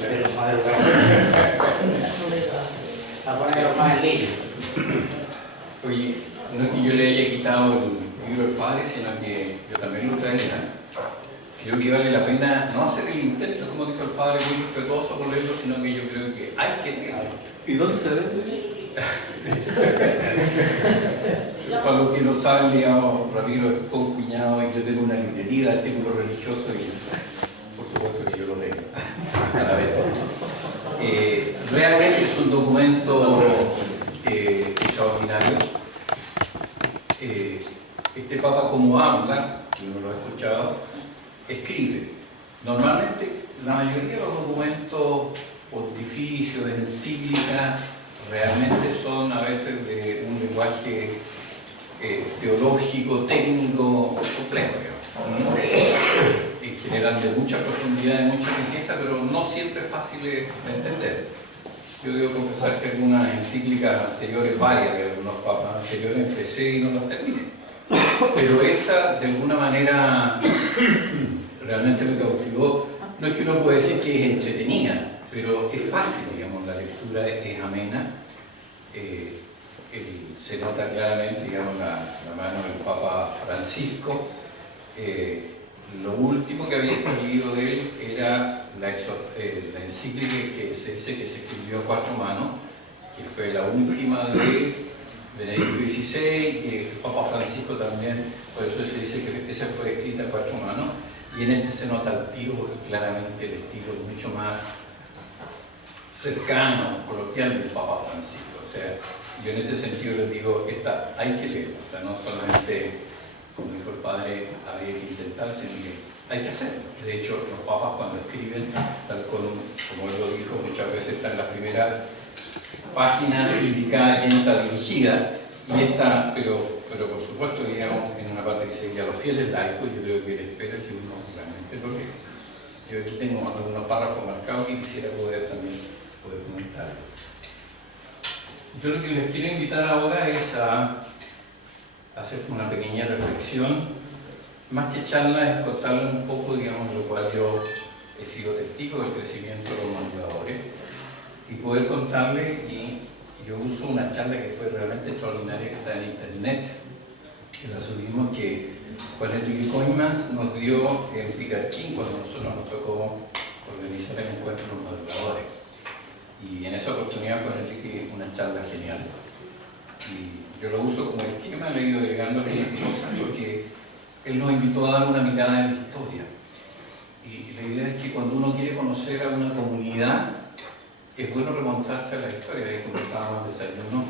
Pero más educado. A ponerlo más en línea. Oye, no es que yo le haya quitado el libro al padre, sino que yo también lo traía. Creo que vale la pena no hacer el intento, como dijo el padre, muy respetuoso por leerlo, sino que yo creo que hay que leerlo. ¿Y dónde se vende? Para los que no saben, digamos, Ramiro es co-cuñado y yo tengo una librería de artículos religiosos y por supuesto que yo lo leo a la vez. Realmente es un documento extraordinario. Este Papa, como habla, que uno lo ha escuchado, escribe. Normalmente la mayoría de los documentos pontificios, de encíclica, realmente son a veces de un lenguaje teológico, técnico, complejo, digamos. En general de mucha profundidad, de mucha riqueza, pero no siempre fácil de entender. Yo debo confesar que algunas encíclicas anteriores, varias de algunos papas anteriores, empecé y no las terminé. Pero esta, de alguna manera, realmente me cautivó. No es que uno pueda decir que es entretenida, pero es fácil, digamos, la lectura es amena. Se nota claramente, digamos, la mano del Papa Francisco. Lo último que había salido de él era la encíclica que se dice que se escribió a 4 manos, que fue la última de Benedicto XVI, que el Papa Francisco también, por eso se dice que esa fue escrita a 4 manos, y en este se nota el tiro, claramente el estilo mucho más cercano, coloquial del Papa Francisco. O sea, yo en este sentido les digo, esta hay que leerla, o sea, no solamente, como dijo el padre, había que intentar, sino que hay que hacerlo. De hecho, los papas cuando escriben, tal como él lo dijo, muchas veces están en las primeras páginas indicadas quién está dirigida, y esta, pero por supuesto, digamos, en una parte que se dice a los fieles laicos, yo creo que él espera que uno realmente lo lea. Yo aquí tengo algunos párrafos marcados y quisiera poder comentar. Yo lo que les quiero invitar ahora es a hacer una pequeña reflexión, más que charla, es contarles un poco, digamos, lo cual yo he sido testigo del crecimiento de los motivadores, y poder contarles, y yo uso una charla que fue realmente extraordinaria, que está en internet, que la subimos, que Juan Enrique Koymans nos dio en Picarquín cuando nosotros nos tocó organizar el encuentro de los madrugadores. Y en esa oportunidad Juan Enrique una charla genial. Y yo lo uso como esquema, le he ido agregando algunas cosas porque él nos invitó a dar una mirada en la historia. Y la idea es que cuando uno quiere conocer a una comunidad, es bueno remontarse a la historia. Ahí conversábamos al desayuno.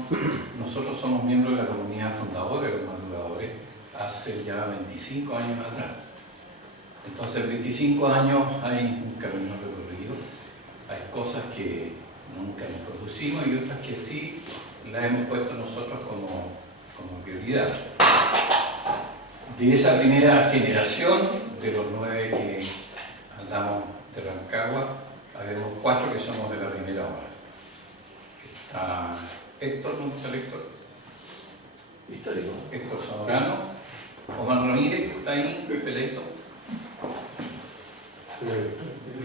Nosotros somos miembros de la comunidad fundadora de los madrugadores hace ya 25 años atrás. Entonces, 25 años hay un camino recorrido, hay cosas que nunca nos producimos y otras que sí las hemos puesto nosotros como prioridad. De esa primera generación, de los 9 que andamos de Rancagua, habemos 4 que somos de la primera hora. Está Héctor, ¿no está Héctor? Histórico. Héctor Zamorano, Omar Ramírez, que está ahí, Peleito.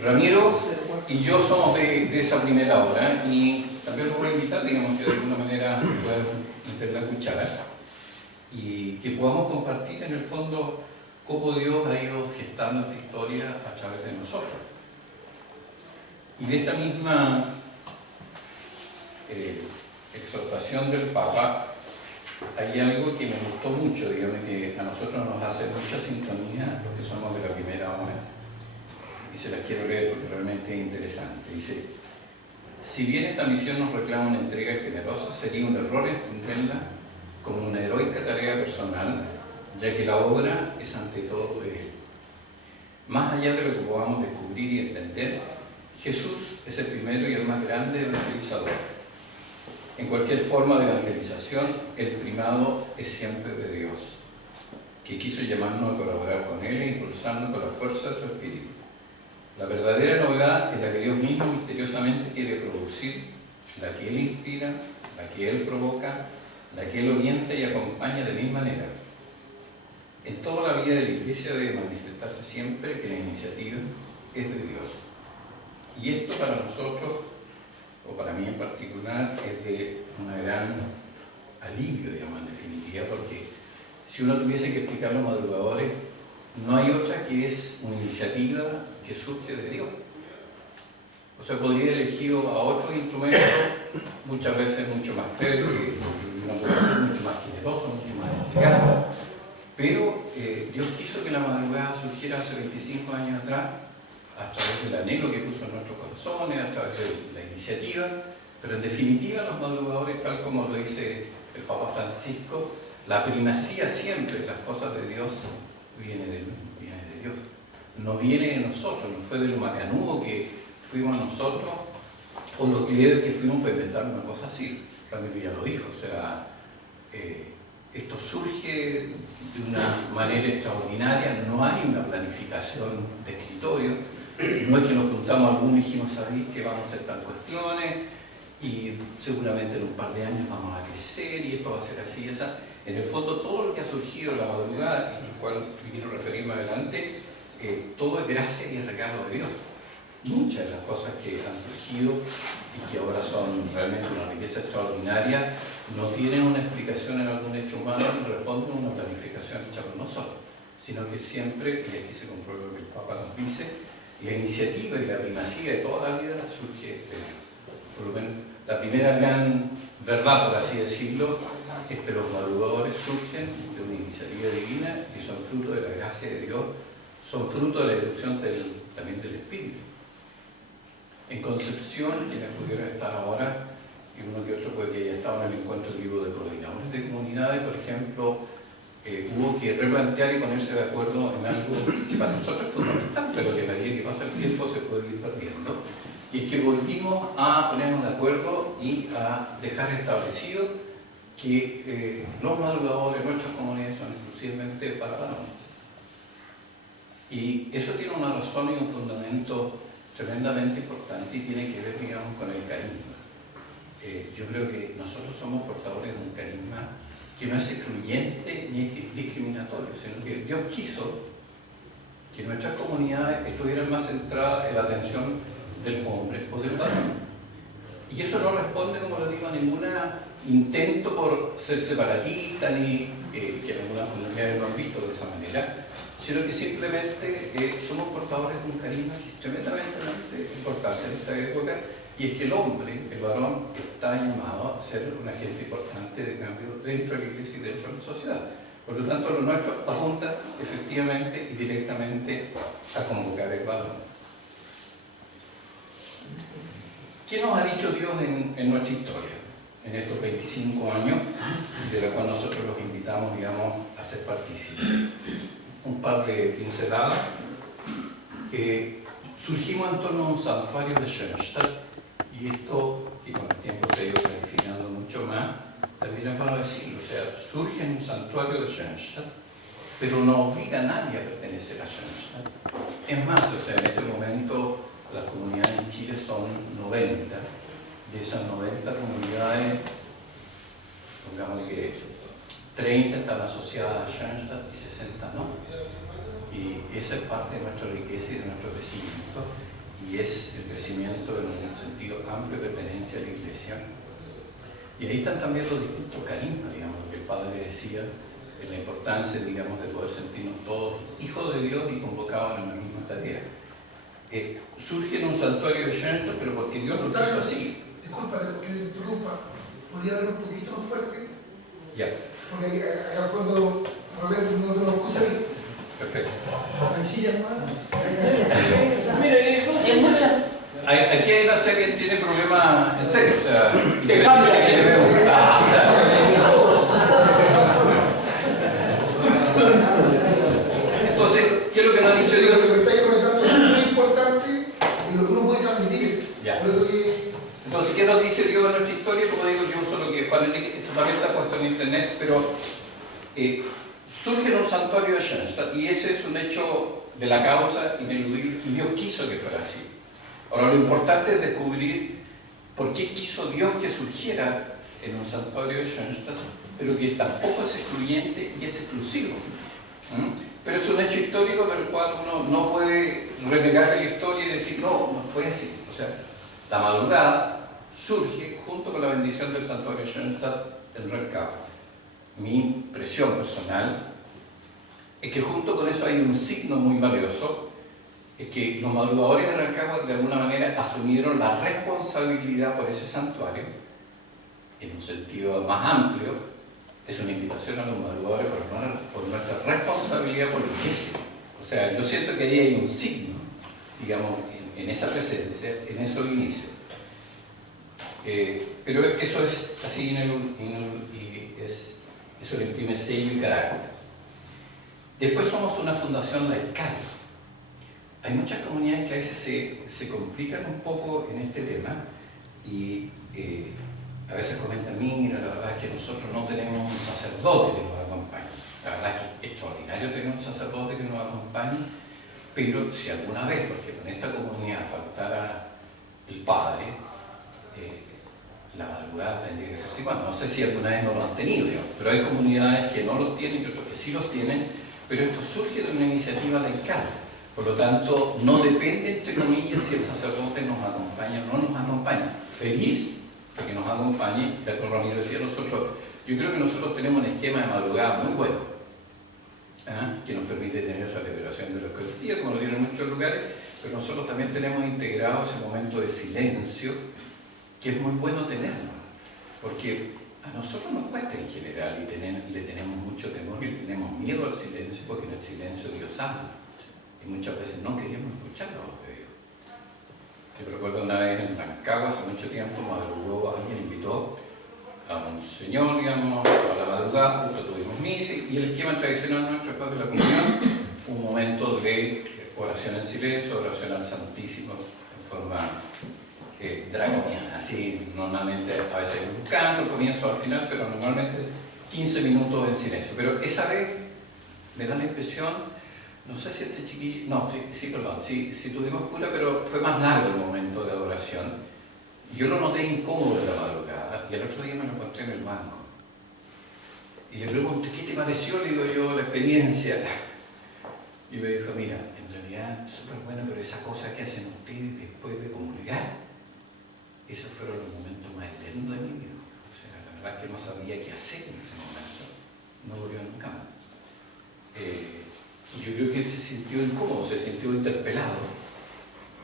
Ramiro y yo somos de esa primera hora, y también lo voy a invitar, digamos, que de alguna manera puedan meter la cuchara y que podamos compartir en el fondo cómo Dios ha ido gestando esta historia a través de nosotros. Y de esta misma exhortación del Papa hay algo que me gustó mucho, digamos, que a nosotros nos hace mucha sintonía los que somos de la primera hora, y se las quiero leer porque realmente es interesante. Dice: si bien esta misión nos reclama una entrega generosa, sería un error entenderla como una heroica tarea personal, ya que la obra es ante todo de Él. Más allá de lo que podamos descubrir y entender, Jesús es el primero y el más grande evangelizador. En cualquier forma de evangelización, el primado es siempre de Dios, que quiso llamarnos a colaborar con Él e impulsarnos con la fuerza de su Espíritu. La verdadera novedad es la que Dios mismo misteriosamente quiere producir, la que Él inspira, la que Él provoca, la que Él orienta y acompaña de mil maneras. En toda la vida de la Iglesia debe manifestarse siempre que la iniciativa es de Dios. Y esto para nosotros, o para mí en particular, es de una gran alivio, digamos, en definitiva, porque si uno tuviese que explicar los madrugadores, no hay otra que es una iniciativa que surge de Dios. O sea, podría elegir a otros instrumentos, muchas veces mucho más claros, mucho más generoso, mucho más explicado, pero Dios quiso que la madrugada surgiera hace 25 años atrás, a través del anhelo que puso en nuestros corazones, a través de la iniciativa, pero en definitiva los madrugadores, tal como lo dice el Papa Francisco, la primacía siempre de las cosas de Dios viene de Dios, no viene de nosotros, no fue de lo macanudo que fuimos nosotros o los líderes que fuimos para inventar una cosa así. Ramiro ya lo dijo, o sea, esto surge de una manera extraordinaria, no hay una planificación de escritorio, no es que nos juntamos algunos y dijimos, ¿sabéis que vamos a hacer tal cuestiones? Y seguramente en un par de años vamos a crecer y esto va a ser así y así. En el fondo, todo lo que ha surgido en la madrugada, y al cual quiero referirme adelante, todo es gracia y regalo de Dios. Muchas de las cosas que han surgido y que ahora son realmente una riqueza extraordinaria, no tienen una explicación en algún hecho humano, no responden a una planificación hecha por nosotros, sino que siempre, y aquí se comprueba lo que el Papa nos dice, la iniciativa y la primacía de toda la vida surge de Dios. Por lo menos, la primera gran verdad, por así decirlo, es que los madrugadores surgen de una iniciativa divina y son fruto de la gracia de Dios, son fruto de la irrupción también del Espíritu. En Concepción, quienes pudieron estar ahora, y uno que otro puede que haya estado en el encuentro vivo de coordinadores de comunidades, por ejemplo, hubo que replantear y ponerse de acuerdo en algo que para nosotros es fundamental, pero que a medida que pasa el tiempo se puede ir perdiendo. Y es que volvimos a ponernos de acuerdo y a dejar establecido que los madrugadores, nuestras comunidades son exclusivamente para varones. Y eso tiene una razón y un fundamento tremendamente importante y tiene que ver, digamos, con el carisma. Yo creo que nosotros somos portadores de un carisma que no es excluyente ni discriminatorio, sino que Dios quiso que nuestras comunidades estuvieran más centradas en la atención del hombre o del varón. Y eso no responde, como lo digo, a ningún intento por ser separatista, ni que algunas comunidades lo han visto de esa manera, sino que simplemente somos portadores de un carisma que es tremendamente importante en esta época, y es que el hombre, el varón, está llamado a ser un agente importante de cambio dentro de la Iglesia y dentro de la sociedad. Por lo tanto, lo nuestro apunta efectivamente y directamente a convocar el varón. ¿Qué nos ha dicho Dios en nuestra historia, en estos 25 años, de la cual nosotros los invitamos, digamos, a ser partícipes? Un par de pinceladas. Surgimos en torno a un santuario de Schoenstatt, y esto, que con el tiempo se ha ido clarificando mucho más, también es bueno decirlo, o sea, surge en un santuario de Schoenstatt, pero no obliga a nadie a pertenecer a Schoenstatt. Es más, o sea, en este momento las comunidades en Chile son 90, de esas 90 comunidades, pongámosle que 30 están asociadas a Schoenstatt y 60 no. Y esa es parte de nuestra riqueza y de nuestro crecimiento, y es el crecimiento en un sentido amplio de pertenencia a la Iglesia. Y ahí están también los distintos carismas, digamos, que el Padre decía, en la importancia, digamos, de poder sentirnos todos hijos de Dios y convocados en una misma tarea. Surge en un santuario de Schoenstatt, pero porque Dios lo quiso así. Disculpa, que te interrumpa, ¿podría hablar un poquito más fuerte? Ya. Porque ahí, al fondo, probablemente no se lo escucha ahí. Perfecto. Aquí hay una serie que tiene problemas en serio, o sea, te cambia. Entonces, ¿qué es lo que nos ha dicho Dios? Lo que estáis comentando es muy importante y lo que uno puede transmitir. Ya. Por eso que... Entonces, ¿qué nos dice Dios en nuestra historia? Como digo, yo uso lo que Juan Enrique, esto también está puesto en internet, pero surge en un santuario de Schoenstatt, y ese es un hecho de la causa ineludible, y Dios quiso que fuera así. Ahora, lo importante es descubrir por qué quiso Dios que surgiera en un santuario de Schoenstatt, pero que tampoco es excluyente y es exclusivo. pero es un hecho histórico del cual uno no puede renegar de la historia y decir, no, no fue así. O sea, la madrugada surge junto con la bendición del santuario Schoenstatt en Rancagua. Mi impresión personal es que junto con eso hay un signo muy valioso, es que los madrugadores de Rancagua de alguna manera asumieron la responsabilidad por ese santuario, en un sentido más amplio. Es una invitación a los madrugadores por nuestra responsabilidad por la iglesia. O sea, yo siento que ahí hay un signo, digamos, en esa presencia, en esos inicios. Pero eso es así, eso le imprime sello y carácter. Después somos una fundación laical. Hay muchas comunidades que a veces se complican un poco en este tema y a veces comentan, mira, la verdad es que nosotros no tenemos un sacerdote que nos acompañe. La verdad es que es extraordinario tener un sacerdote que nos acompañe, pero si alguna vez, porque en esta comunidad faltara el padre, la madrugada tendría que ser así. Bueno, no sé si alguna vez no lo han tenido, digamos, pero hay comunidades que no los tienen y otros que sí los tienen, pero esto surge de una iniciativa laical. Por lo tanto, no depende, entre comillas, si el sacerdote nos acompaña o no nos acompaña. Feliz de que nos acompañe, tal como Ramiro decía, yo creo que nosotros tenemos un esquema de madrugada muy bueno, que nos permite tener esa liberación de la Eucaristía, como lo tienen en muchos lugares, pero nosotros también tenemos integrado ese momento de silencio, que es muy bueno tenerlo, porque a nosotros nos cuesta en general y le tenemos mucho temor y le tenemos miedo al silencio, porque en el silencio Dios habla. Y muchas veces no queríamos escuchar la voz de Dios. Yo recuerdo una vez en Rancagua, hace mucho tiempo, madrugó, alguien invitó a un señor, digamos, a la madrugada, justo tuvimos misa, y el esquema tradicional nuestro después de la comunión, un momento de oración en silencio, oración al Santísimo, en forma draconiana, así normalmente, a veces hay un canto, al comienzo o al final, pero normalmente 15 minutos en silencio. Pero esa vez me da la impresión, no sé si este chiquillo, no, sí tuvimos cura, pero fue más largo el momento de adoración. Yo lo noté incómodo en la madrugada y el otro día me lo encontré en el banco. Y le pregunté, ¿qué te pareció? Le digo yo, la experiencia. Y me dijo, mira, en realidad súper bueno, pero esa cosa que hacen ustedes después de comulgar, esos fueron los momentos más eternos de mi vida. O sea, la verdad es que no sabía qué hacer en ese momento. No volvió nunca más. Y yo creo que se sintió incómodo, se sintió interpelado.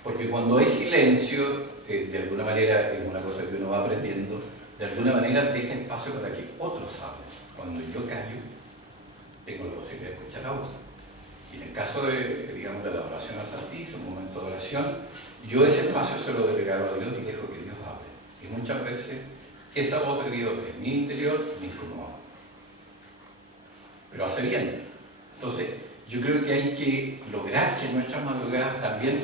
Porque cuando hay silencio, de alguna manera, es una cosa que uno va aprendiendo, de alguna manera deja espacio para que otros hablen. Cuando yo callo, tengo la posibilidad de escuchar a otros. Y en el caso de, digamos, de la oración al Santísimo, un momento de oración, yo ese espacio se lo delegaba a Dios y dejo que Dios hable. Y muchas veces esa voz de Dios en mi interior me incomoda. Pero hace bien. Entonces, yo creo que hay que lograr que en nuestras madrugadas también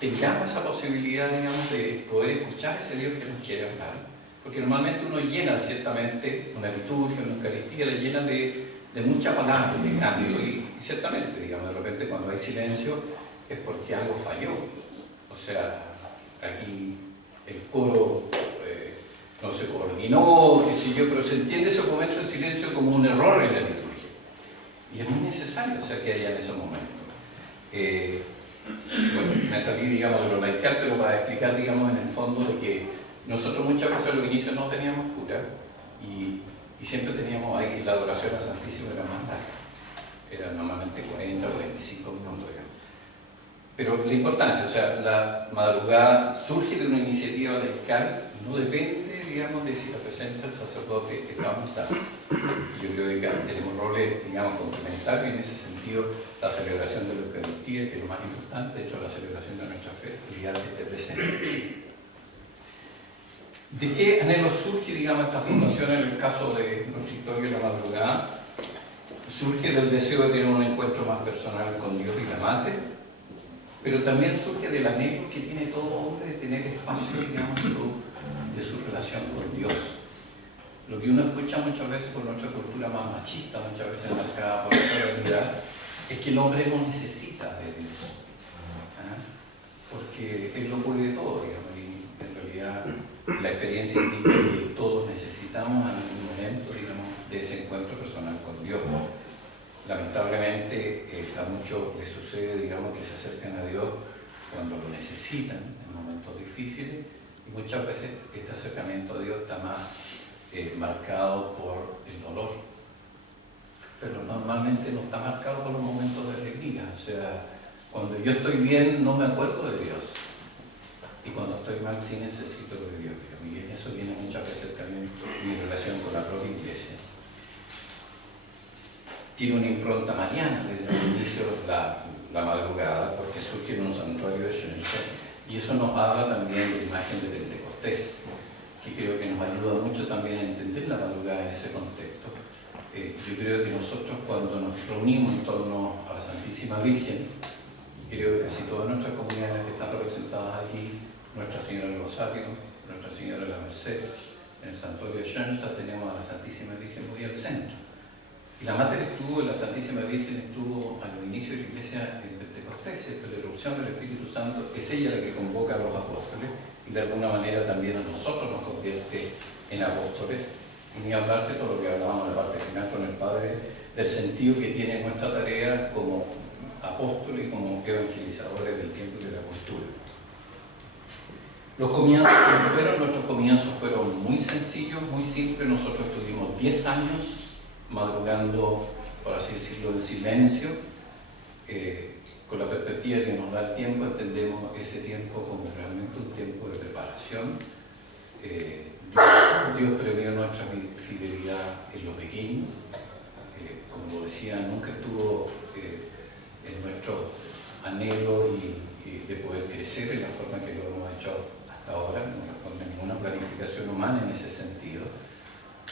tengamos esa posibilidad, digamos, de poder escuchar a ese Dios que nos quiere hablar. Porque normalmente uno llena ciertamente una liturgia, una Eucaristía, la llena de muchas palabras, de cambio, y ciertamente, digamos, de repente cuando hay silencio es porque algo falló. O sea, aquí el coro no se coordinó, qué sé yo, pero se entiende ese momento de silencio como un error en la liturgia. Y es muy necesario, o sea, que haya en ese momento. Bueno, me salí, digamos, de lo laical, pero para explicar, digamos, en el fondo de que nosotros muchas veces a los inicios no teníamos cura y siempre teníamos ahí la adoración al Santísimo era más larga. Era normalmente 40 o 45 minutos, digamos. Pero la importancia, o sea, la madrugada surge de una iniciativa laical y no depende, digamos, de si la presencia del sacerdote está o no está. Yo creo que tenemos roles, digamos, complementarios en ese sentido, la celebración de la Eucaristía, que es lo más importante, de hecho la celebración de nuestra fe, el día que esté presente. ¿De qué anhelo surge, digamos, esta fundación en el caso de nuestra historia de la madrugada? Surge del deseo de tener un encuentro más personal con Dios y la Madre, pero también surge del anhelo que tiene todo hombre de tener espacio, digamos, de su relación con Dios. Lo que uno escucha muchas veces por nuestra cultura más machista, muchas veces marcada por esa realidad, es que el hombre no necesita de Dios, porque Él lo puede todo, digamos, y en realidad la experiencia indica que todos necesitamos en algún momento, digamos, de ese encuentro personal con Dios. lamentablemente a muchos les sucede, digamos, que se acercan a Dios cuando lo necesitan en momentos difíciles, y muchas veces este acercamiento a Dios está más marcado por el dolor, pero normalmente no está marcado por los momentos de alegría. O sea, cuando yo estoy bien no me acuerdo de Dios, y cuando estoy mal sí necesito de Dios. Y en eso viene muchas veces también mi relación con la propia iglesia. Tiene una impronta mariana desde el inicio la madrugada, porque surge en un santuario de Schoenstatt, y eso nos habla también de la imagen de Pentecostés, que creo que nos ayuda mucho también a entender la madrugada en ese contexto. Yo creo que nosotros, cuando nos reunimos en torno a la Santísima Virgen, y creo que casi todas nuestras comunidades que están representadas aquí, Nuestra Señora del Rosario, Nuestra Señora de la Merced, en el santuario de Schoenstatt tenemos a la Santísima Virgen muy al centro. Y la Mater estuvo, la Santísima Virgen estuvo a los inicios de la Iglesia en Pentecostés, la irrupción del Espíritu Santo, es ella la que convoca a los apóstoles y de alguna manera también a nosotros nos convierte en apóstoles. Y ni hablarse todo lo que hablábamos en la parte final con el Padre, del sentido que tiene nuestra tarea como apóstoles y como evangelizadores del tiempo y de la cultura. Los comienzos, nuestros comienzos fueron muy sencillos, muy simples. Nosotros estuvimos 10 años madrugando, por así decirlo, en silencio, con la perspectiva que nos da el tiempo. Entendemos ese tiempo como realmente un tiempo de preparación. Dios premió nuestra fidelidad en lo pequeño. Como lo decía, nunca estuvo en nuestro anhelo y de poder crecer en la forma que lo hemos hecho hasta ahora. No responde a ninguna planificación humana en ese sentido.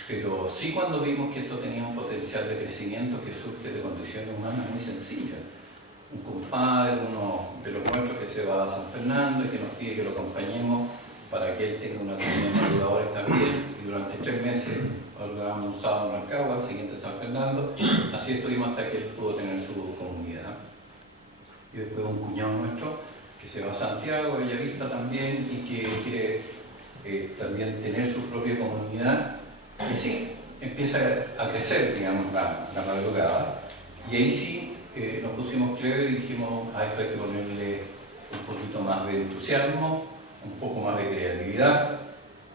Pero sí, cuando vimos que esto tenía un potencial de crecimiento que surge de condiciones humanas muy sencillas. Un compadre, uno de los nuestros que se va a San Fernando y que nos pide que lo acompañemos para que él tenga una comunidad de madrugadores también, y durante 3 meses madrugábamos un sábado en Rancagua, al siguiente San Fernando, así estuvimos hasta que él pudo tener su comunidad. Y después un cuñado nuestro que se va a Santiago, Bellavista también, y que quiere también tener su propia comunidad. Y sí, empieza a crecer, digamos, la madrugada. Y ahí sí nos pusimos clever y dijimos, a esto hay que ponerle un poquito más de entusiasmo, un poco más de creatividad,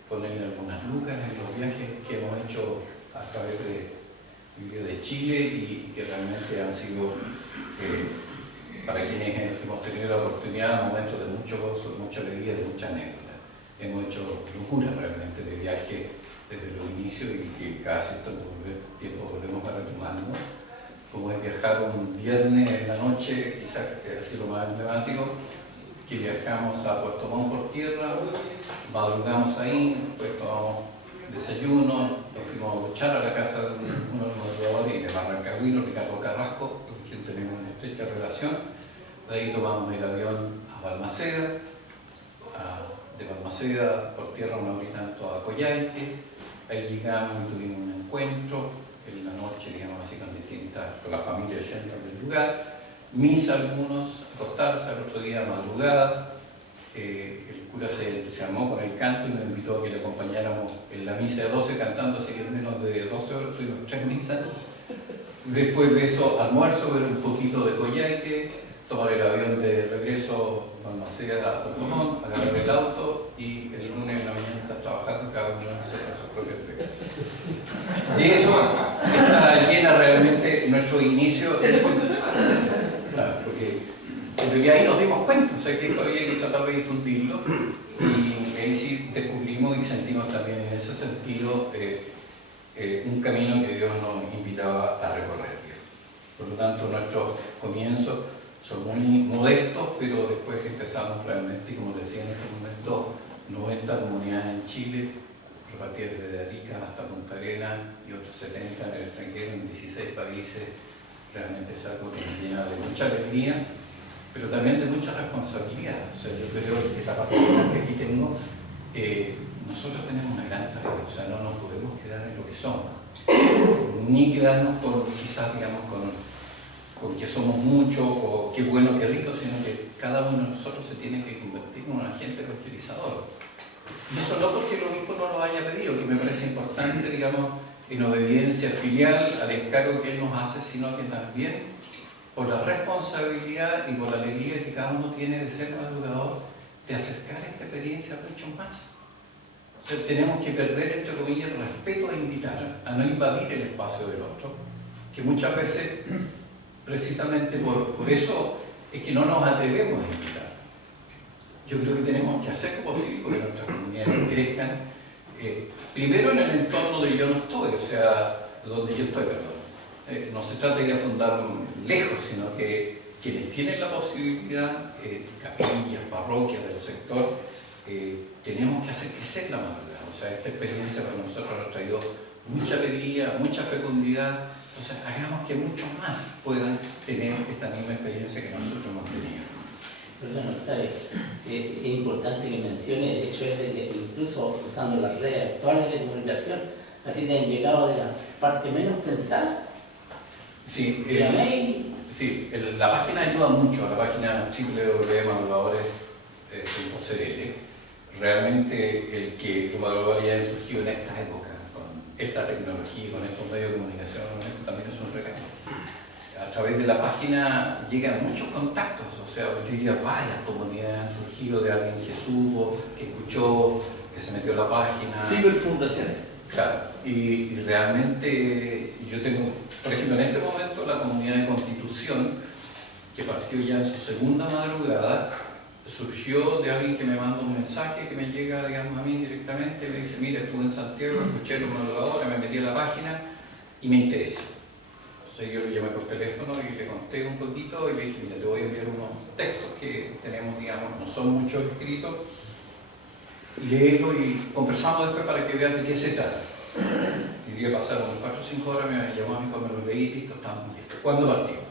ponerle algunas lucas en los viajes que hemos hecho a través de Chile y que realmente han sido, para quienes hemos tenido la oportunidad, momentos de mucho gozo, de mucha alegría, de mucha anécdota. Hemos hecho locuras realmente de viaje desde los inicios y que cada cierto tiempo volvemos a retomarlo, como es viajar un viernes en la noche, quizás que ha sido lo más emblemático, que viajamos a Puerto Montt por tierra, madrugamos ahí, después tomamos desayuno, nos fuimos a duchar a la casa de uno de los madrugadores y de Barrancagüino, Ricardo Carrasco, con quien tenemos una estrecha relación. De ahí tomamos el avión a Balmaceda, de Balmaceda por tierra una hora y tanto a Coyhaique. Ahí llegamos y tuvimos un encuentro en la noche, digamos así, con la familia de gente del lugar. Misa algunos, acostarse al otro día madrugada. El cura se entusiasmó con el canto y nos invitó a que le acompañáramos en la misa de 12 cantando, así que en menos de 12 horas tuvimos 3 misas. Después de eso, almuerzo, ver un poquito de Coyhaique, tomar el avión de regreso a Balmaceda a Puerto Montt, agarrar el auto y el lunes en la mañana estar trabajando cada uno de nosotros con su propia pega. Y eso está llena realmente nuestro inicio ese fin de semana. Claro, porque en realidad ahí nos dimos cuenta, o sea que esto había que tratar de difundirlo y ahí sí descubrimos y sentimos también en ese sentido un camino que Dios nos invitaba a recorrer. Por lo tanto, nuestros comienzos son muy modestos, pero después empezamos realmente, y como decía en este momento, 90 comunidades en Chile, repartidas desde Arica hasta Punta Arenas y otros 70 en el extranjero, en 16 países. Realmente es algo que nos llena de mucha alegría, pero también de mucha responsabilidad. O sea, yo creo que esta parte que aquí tengo, nosotros tenemos una gran tarea, o sea, no nos podemos quedar en lo que somos, ni quedarnos con, quizás, digamos, con que somos mucho o qué bueno, qué rico, sino que cada uno de nosotros se tiene que convertir en un agente evangelizador. Y eso no porque el obispo no lo haya pedido, que me parece importante, digamos, en obediencia filial al encargo que Él nos hace, sino que también por la responsabilidad y por la alegría que cada uno tiene de ser madrugador, de acercar esta experiencia mucho más. O sea, tenemos que perder, entre comillas, el respeto a invitar, a no invadir el espacio del otro, que muchas veces, precisamente por eso, es que no nos atrevemos a invitar. Yo creo que tenemos que hacer lo posible porque nuestras comunidades crezcan, primero en el entorno donde yo no estoy, o sea, donde yo estoy, perdón. No se trata de ir a fundar lejos, sino que quienes tienen la posibilidad, capillas, parroquias del sector, tenemos que hacer crecer la madrugada. O sea, esta experiencia para nosotros nos ha traído mucha alegría, mucha fecundidad. Entonces, hagamos que muchos más puedan tener esta misma experiencia que nosotros hemos tenido. Perdón, Octavio, es importante que mencione el hecho ese de que incluso usando las redes actuales de comunicación, a ti te han llegado de la parte menos pensada. Sí, Vía mail. sí, la página ayuda mucho, la página www.madrugadores.cl. Realmente el que los madrugadores hayan surgido en esta época, con esta tecnología, con estos medios de comunicación, esto también es un regalo. A través de la página llegan muchos contactos, o sea, yo diría varias comunidades han surgido de alguien que supo, que escuchó, que se metió a la página. Ciberfundaciones. Claro, y realmente yo tengo, por ejemplo, en este momento la comunidad de Constitución, que partió ya en su segunda madrugada, surgió de alguien que me manda un mensaje que me llega, digamos, a mí directamente, me dice, mira, estuve en Santiago, escuché los madrugadores, me metí a la página y me interesa. Entonces yo lo llamé por teléfono y le conté un poquito y le dije, mira, te voy a enviar unos textos que tenemos, digamos, no son muchos escritos, léelo y conversamos después para que vean de qué se trata. Y día pasaron 4 o 5 horas, me llamó a mí cuando me lo leí, listo, estamos listos. ¿Cuándo partimos?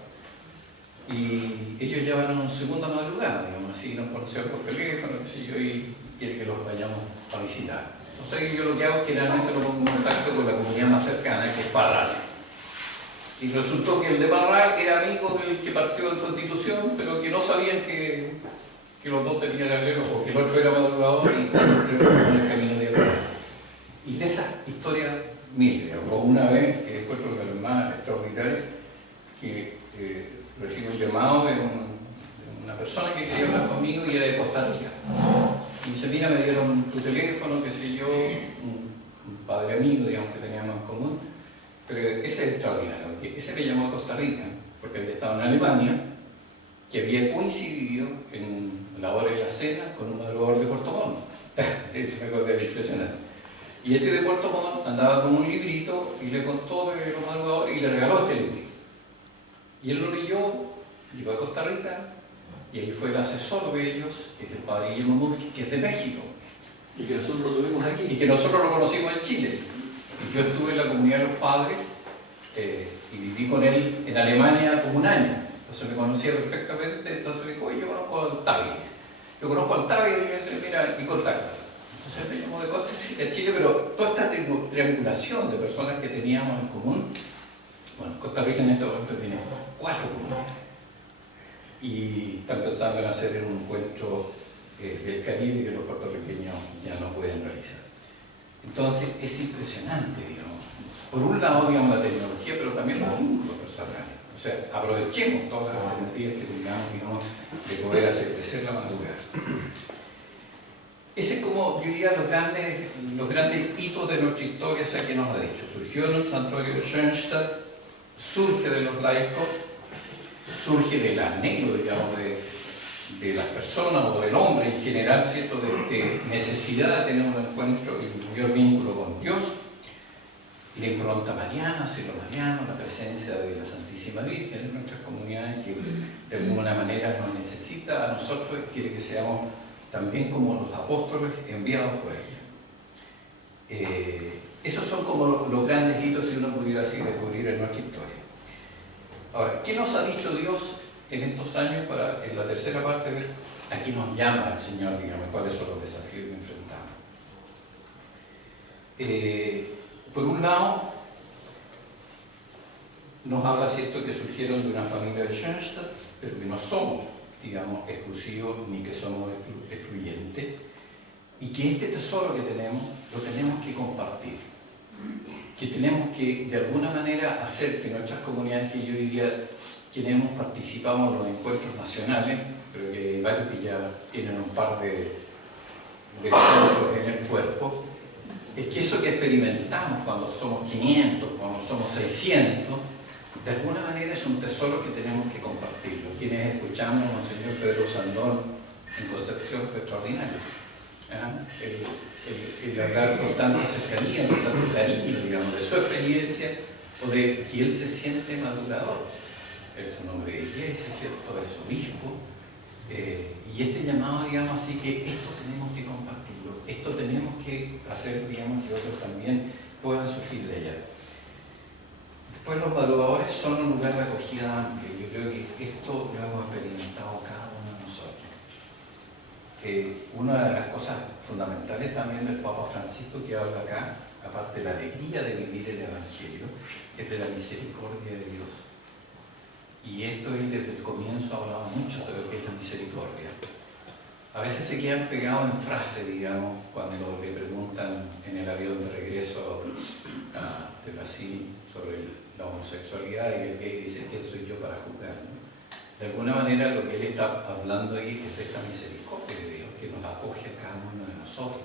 Y ellos ya van a una segunda madrugada, digamos así, nos conocieron por teléfono, qué sé yo, y quieren que los vayamos a visitar. Entonces yo lo que hago es que generalmente lo pongo en contacto con la comunidad más cercana, que es Parral. Y resultó que el de Parral era amigo del que partió de Constitución, pero que no sabían que los dos tenían aleros, o que el otro era madrugador y creo que en el camino de Parral. Y de esas historias, mire, hubo una vez que después con la hermana extraordinaria, que recibí un llamado de una persona que quería hablar conmigo y era de Costa Rica. Y dice, mira, me dieron tu teléfono, qué sé yo, un padre amigo, digamos, que teníamos en común. Pero ese es extraordinario, porque ese me llamó a Costa Rica, porque había estado en Alemania, que había coincidido en la hora de la cena con un madrugador de Puerto Montt. Es una cosa impresionante. Y este de Puerto Montt andaba con un librito y le contó de los madrugadores y le regaló este librito. Y él lo leyó, llegó a Costa Rica, y ahí fue el asesor de ellos, que es el padre Guillermo Murqui, que es de México. Y que nosotros lo tuvimos aquí. Y que nosotros lo conocimos en Chile. Y yo estuve en la comunidad de los padres y viví con él en Alemania como un año. Entonces me conocía perfectamente. Entonces me dijo, oye, yo conozco al Tavi. Yo conozco al Tavi y mira, y contacto. Entonces me llamó de Costa Rica, Chile, pero toda esta triangulación de personas que teníamos en común. Bueno, Costa Rica en este momento tiene 4 comunidades. Y están pensando en hacer un encuentro del Caribe que los puertorriqueños ya no pueden realizar. Entonces es impresionante, digamos. Por un lado, digamos, la tecnología, pero también los vínculos personales. O sea, aprovechemos todas las alternativas que tengamos, digamos, de poder hacer crecer la madrugada. Ese es como, yo diría, los grandes hitos de nuestra historia, o sea, que nos ha dicho. Surgió en el santuario de Schoenstatt, surge de los laicos, surge del anhelo, digamos, de las personas o del hombre en general, ¿cierto?, de necesidad de tener un encuentro y un mayor vínculo con Dios, y la impronta mariana, cielo mariano, la presencia de la Santísima Virgen en nuestras comunidades, que de alguna manera nos necesita a nosotros y quiere que seamos también como los apóstoles enviados por ella. Esos son como los grandes hitos, si uno pudiera así descubrir en nuestra historia. Ahora, ¿qué nos ha dicho Dios en estos años para, en la tercera parte, ver a qué nos llama el Señor, digamos, cuáles son los desafíos que enfrentamos? Por un lado, nos habla, ¿cierto?, que surgieron de una familia de Schoenstatt, pero que no somos, digamos, exclusivos ni que somos excluyentes, y que este tesoro que tenemos, lo tenemos que compartir. que tenemos que de alguna manera hacer que nuestras comunidades, que yo diría quienes hemos participado en los encuentros nacionales, pero que hay varios que ya tienen un par de encuentros en el cuerpo, es que eso que experimentamos cuando somos 500, cuando somos 600, de alguna manera es un tesoro que tenemos que compartirlo. Quienes escuchamos a Monseñor Pedro Sandón en Concepción fue extraordinario. El hablar con tanta cercanía, con tanto cariño, digamos, de su experiencia o de que él se siente madurador. Él es un hombre de iglesia, ¿cierto? Es obispo. Y este llamado, digamos así, que esto tenemos que compartirlo, esto tenemos que hacer, digamos, que otros también puedan surgir de ella. Después los madrugadores son un lugar de acogida amplio. Yo creo que esto lo hemos experimentado cada uno de nosotros. Una de las cosas fundamentales también del Papa Francisco que habla acá, aparte de la alegría de vivir el Evangelio, es de la misericordia de Dios. Y esto él desde el comienzo ha hablado mucho sobre lo que es la misericordia. A veces se quedan pegados en frase, digamos, cuando le preguntan en el avión de regreso de Brasil sobre la homosexualidad y el gay dice, ¿quién soy yo para juzgar? ¿No? De alguna manera lo que él está hablando ahí es de esta misericordia de Dios que nos acoge a cada uno de nosotros.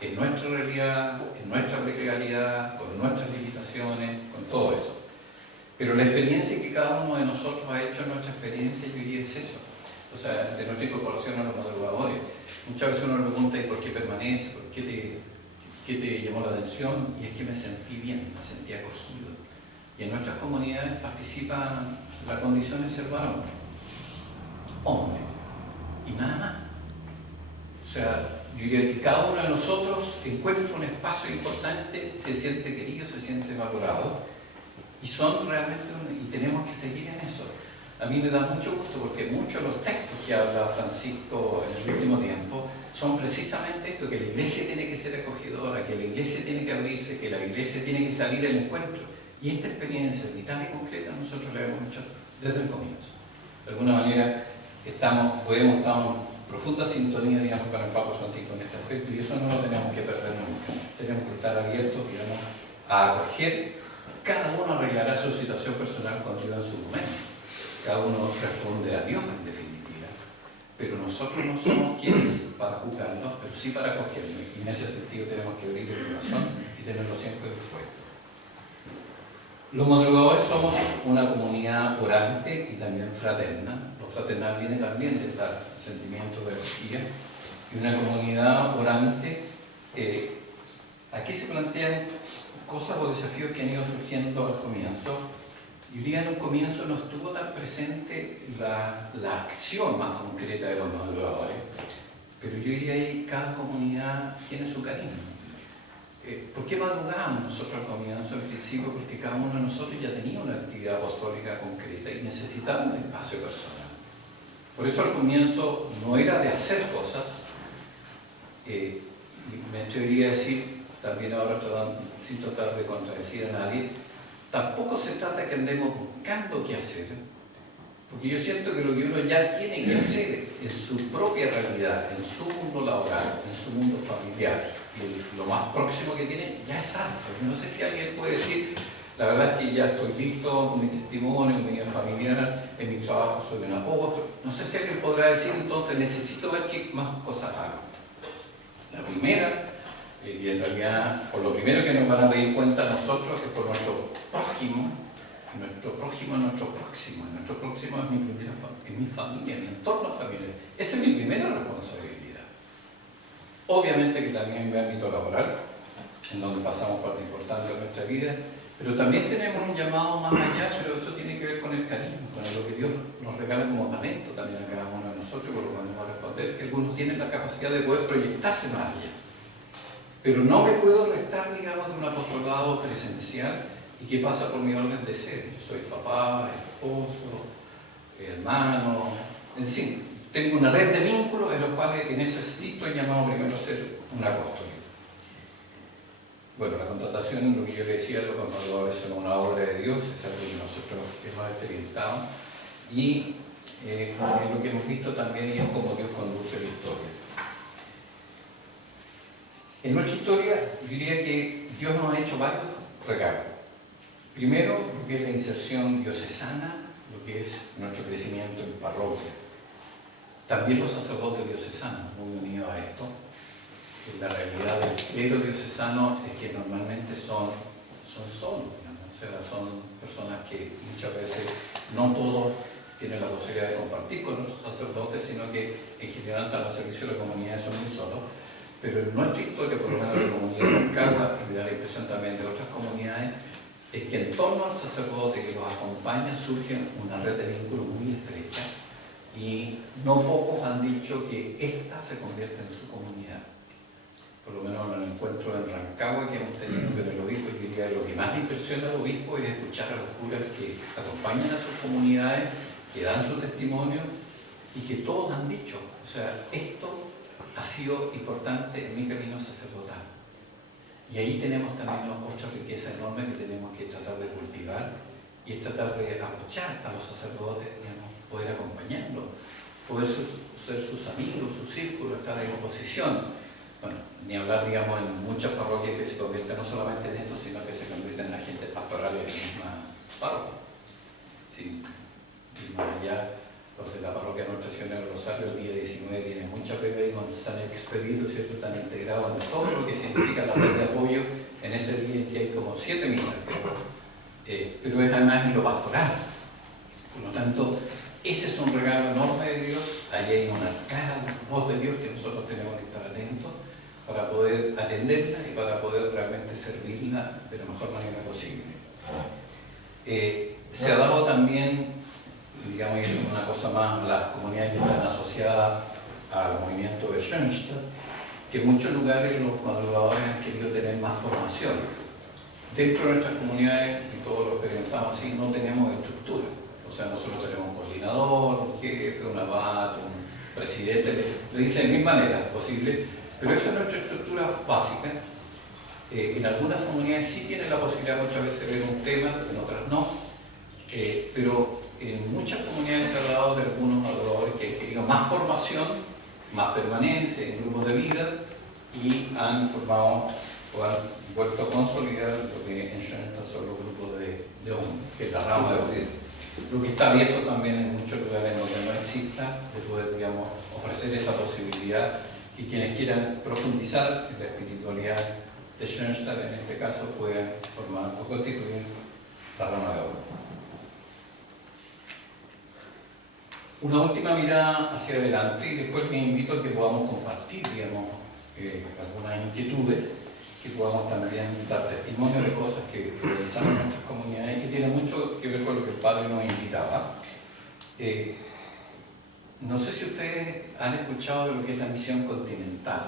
En nuestra realidad, en nuestra precariedad, con nuestras limitaciones, con todo eso. Pero la experiencia que cada uno de nosotros ha hecho en nuestra experiencia, yo diría, es eso. O sea, de nuestra incorporación a los madrugadores. Muchas veces uno le pregunta, ¿y por qué permanece? ¿Por qué te llamó la atención? Y es que me sentí bien, me sentí acogido. Y en nuestras comunidades participa la condición de ser varón, hombre, y nada más. O sea, yo diría que cada uno de nosotros encuentra un espacio importante, se siente querido, se siente valorado, y son realmente, y tenemos que seguir en eso. A mí me da mucho gusto porque muchos de los textos que habla Francisco en el último tiempo son precisamente esto, que la iglesia tiene que ser acogedora, que la iglesia tiene que abrirse, que la iglesia tiene que salir al encuentro. Y esta experiencia vital y concreta nosotros la hemos hecho desde el comienzo. De alguna manera estamos en profunda sintonía, digamos, con el Papa Francisco en este aspecto y eso no lo tenemos que perder nunca. Tenemos que estar abiertos, digamos, a acoger. Cada uno arreglará su situación personal con Dios en su momento. Cada uno responde a Dios en definitiva. Pero nosotros no somos quienes para juzgarlos, pero sí para acogerlos. Y en ese sentido tenemos que abrir el corazón y tenerlo siempre dispuesto. Los madrugadores somos una comunidad orante y también fraterna. Lo fraternal viene también de este sentimiento de acogida. Y una comunidad orante, aquí se plantean cosas o desafíos que han ido surgiendo al comienzo. Yo diría en un comienzo no estuvo tan presente la acción más concreta de los madrugadores, pero yo diría que cada comunidad tiene su cariño. ¿Por qué madrugábamos nosotros al comienzo, al principio? Porque cada uno de nosotros ya tenía una actividad apostólica concreta y necesitaba un espacio personal. Por eso al comienzo no era de hacer cosas, me atrevería a decir, también ahora sin tratar de contradecir a nadie, tampoco se trata que andemos buscando qué hacer, porque yo siento que lo que uno ya tiene que hacer en su propia realidad, en su mundo laboral, en su mundo familiar, y lo más próximo que tiene ya es santo. No sé si alguien puede decir, la verdad es que ya estoy listo con mi testimonio, con mi vida familiar, en mi trabajo soy un apóstol. No sé si alguien podrá decir entonces, necesito ver qué más cosas hago. La primera, y en realidad, por lo primero que nos van a pedir cuenta a nosotros es por nuestro prójimo. Nuestro prójimo es nuestro próximo. Nuestro próximo es mi familia, mi entorno familiar. Esa es mi primera responsabilidad. Obviamente que también en mi ámbito laboral, en donde pasamos parte importante de nuestra vida, pero también tenemos un llamado más allá, pero eso tiene que ver con el cariño, con lo que Dios nos regala como talento también a cada uno de nosotros, por lo que vamos a responder, que algunos tienen la capacidad de poder proyectarse más allá. Pero no me puedo restar, digamos, de un apostolado presencial y que pasa por mi orden de ser. Yo soy papá, esposo, hermano, en fin, tengo una red de vínculos en los cuales necesito el llamado primero a ser un apóstol. Bueno, la contratación, lo que yo le decía, los madrugadores son una obra de Dios, es algo que nosotros hemos experimentado y lo que hemos visto también es cómo Dios conduce la historia. En nuestra historia, diría que Dios nos ha hecho varios regalos. Primero, lo que es la inserción diocesana, lo que es nuestro crecimiento en parroquia. También los sacerdotes diocesanos, muy unidos a esto. La realidad del clero diocesano es que normalmente son solos, digamos. O sea, son personas que muchas veces no todos tienen la posibilidad de compartir con los sacerdotes, sino que en general están al servicio de la comunidad y son muy solos. Pero en nuestra historia, por lo menos de la comunidad de Rancagua, y me da la impresión también de otras comunidades, es que en torno al sacerdote que los acompaña surge una red de vínculos muy estrecha y no pocos han dicho que ésta se convierte en su comunidad. Por lo menos en el encuentro en Rancagua que hemos tenido con el obispo, y diría que lo que más le impresiona al obispo es escuchar a los curas que acompañan a sus comunidades, que dan su testimonio y que todos han dicho, o sea, esto ha sido importante en mi camino sacerdotal. Y ahí tenemos también otra riqueza enorme que tenemos que tratar de cultivar, y es tratar de escuchar a los sacerdotes, digamos, poder acompañarlos, poder ser sus amigos, su círculo, estar en oposición. Bueno, ni hablar, digamos, en muchas parroquias que se convierten no solamente en esto, sino que se convierten en agentes pastorales de la misma parroquia. Sí, y más allá, los de la parroquia Nuestra Señora del Rosario, el día 19 tienen mucha fe y cuando se han expedido, ¿cierto?, están integrados en todo lo que significa la red de apoyo en ese día en que hay como 7 misas, pero es además en lo pastoral. Por lo tanto, ese es un regalo enorme de Dios. Allí hay una clara voz de Dios que nosotros tenemos que estar atentos para poder atenderla y para poder realmente servirla de la mejor manera posible. Se ha dado también, digamos, y es una cosa más, las comunidades que están asociadas al movimiento de Schoenstatt, que en muchos lugares los madrugadores han querido tener más formación. Dentro de nuestras comunidades, y todos los que experimentamos así, no tenemos estructura. O sea, nosotros tenemos un coordinador, un jefe, un abad, un presidente, le dicen de mil maneras posibles, pero esa es nuestra estructura básica. En algunas comunidades sí tienen la posibilidad muchas veces de ver un tema, en otras no, pero en muchas comunidades se ha hablado de algunos madrugadores que han querido más formación, más permanente, en grupos de vida, y han formado o han vuelto a consolidar lo que en Schoenstatt son los grupos de hombres, que es la rama de hombres. Lo que está abierto también en muchos lugares donde no exista, de poder, digamos, ofrecer esa posibilidad que quienes quieran profundizar en la espiritualidad de Schoenstatt, en este caso, puedan formar o constituir la rama de hombres. Una última mirada hacia adelante y después me invito a que podamos compartir, digamos, algunas inquietudes, que podamos también dar testimonio de cosas que realizamos en nuestras comunidades y que tienen mucho que ver con lo que el Padre nos invitaba. No sé si ustedes han escuchado de lo que es la misión continental.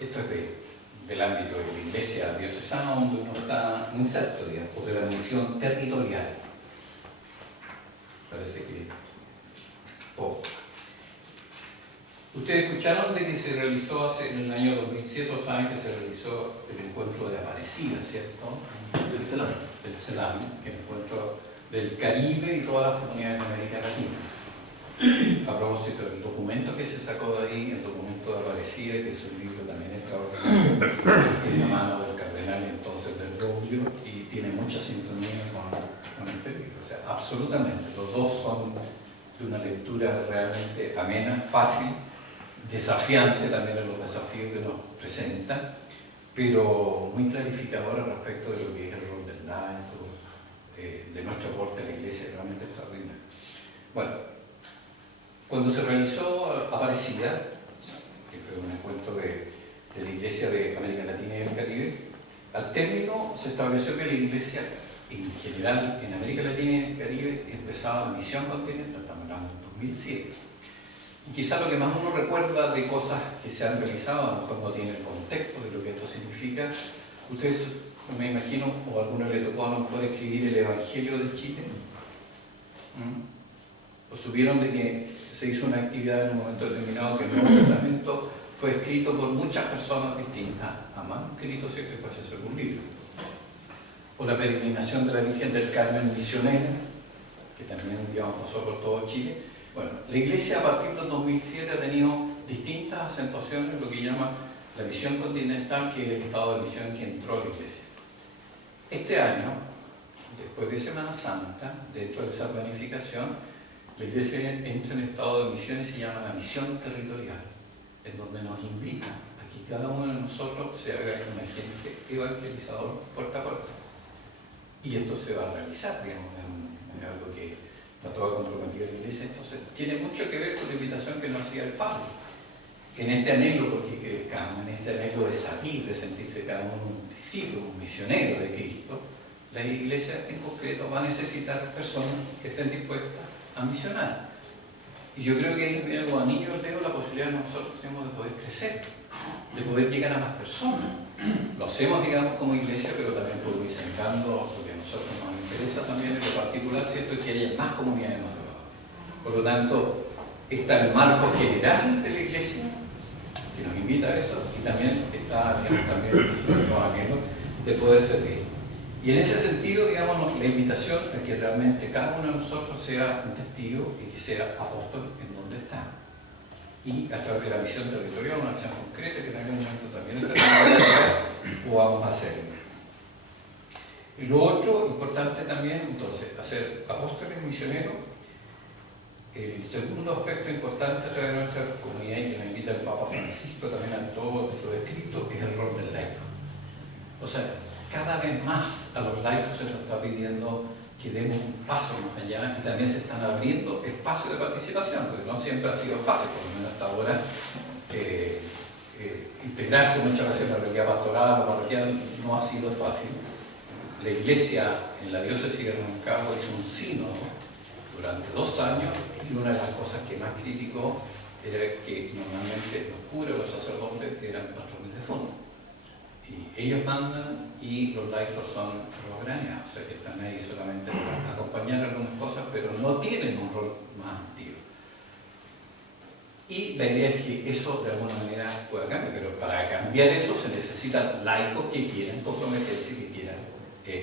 Esto es del ámbito de la Iglesia diocesana, donde uno está inserto, digamos, o de la misión territorial. Parece que poco. Ustedes escucharon de que se realizó en el año 2007, saben que se realizó el encuentro de Aparecida, ¿cierto? El Selam. El Selam, que es el encuentro del Caribe y todas las comunidades de América Latina. A propósito del documento que se sacó de ahí, el documento de Aparecida, que es un libro también extraordinario, en la mano del cardenal entonces del Roblio, y tiene mucha sintonía con este libro. O sea, absolutamente, los dos son de una lectura realmente amena, fácil, desafiante también en los desafíos que nos presenta, pero muy clarificadora respecto de lo que es el rol del laico, de nuestro aporte a la Iglesia, realmente extraordinario. Bueno, cuando se realizó Aparecida, que fue un encuentro de la Iglesia de América Latina y el Caribe, al término se estableció que la Iglesia, en general, en América Latina y el Caribe, empezaba la misión continental, estamos hablando en 2007. Y quizás lo que más uno recuerda de cosas que se han realizado, a lo mejor no tiene el contexto de lo que esto significa. Ustedes, me imagino, o a alguno le tocó a lo mejor escribir el Evangelio de Chile. ¿O supieron de que se hizo una actividad en un momento determinado que el Nuevo Testamento fue escrito por muchas personas distintas, a manuscrito, ¿cierto? Que después se hizo un libro? O la peregrinación de la Virgen del Carmen misionera, que también, digamos, pasó por todo Chile. Bueno, la Iglesia a partir del 2007 ha tenido distintas acentuaciones, lo que llama la visión continental, que es el estado de misión que entró a la Iglesia. Este año, después de Semana Santa, dentro de esa planificación, la Iglesia entra en estado de misión y se llama la misión territorial, en donde nos invita a que cada uno de nosotros se haga un agente evangelizador puerta a puerta. Y esto se va a realizar, digamos, es algo que está toda comprometida la Iglesia. Entonces, tiene mucho que ver con la invitación que nos hacía el Pablo. En este anhelo, porque crezcamos, en este anhelo de salir, de sentirse cada uno un discípulo, un misionero de Cristo, la Iglesia en concreto va a necesitar personas que estén dispuestas a misionar. Y yo creo que ahí viene como anillo al dedo la posibilidad que nosotros tenemos de poder crecer, de poder llegar a más personas. Lo hacemos, digamos, como Iglesia, pero también publicitando lo que a nosotros nos interesa también en lo particular, ¿cierto? Es que haya más comunidades más locales. Por lo tanto, está el marco general de la Iglesia, que nos invita a eso, y también está, digamos, también nuestro anhelo de poder servir. Y en ese sentido, digamos, la invitación es que realmente cada uno de nosotros sea un testigo y que sea apóstol en donde está. Y a través de la visión territorial, una acción concreta que en algún momento también podamos hacerlo. Y lo otro importante también, entonces, hacer apóstoles misioneros. El segundo aspecto importante a través de nuestra comunidad, y que nos invita el Papa Francisco también a todo esto escrito, es el rol del laico. O sea, cada vez más a los laicos se nos está pidiendo que demos un paso más allá, y también se están abriendo espacios de participación, porque no siempre ha sido fácil, por lo menos hasta ahora, integrarse muchas veces en la realidad pastoral, la parroquial, no ha sido fácil. La Iglesia en la diócesis de Rancagua hizo un sínodo durante 2 años, y una de las cosas que más criticó era que normalmente los curas, los sacerdotes eran patrones de fondo, y ellos mandan y los laicos son rograneados, o sea que están ahí solamente para acompañar algunas cosas, pero no tienen un rol más activo. Y la idea es que eso de alguna manera pueda cambiar, pero para cambiar eso se necesitan laicos que quieran comprometerse, que quieran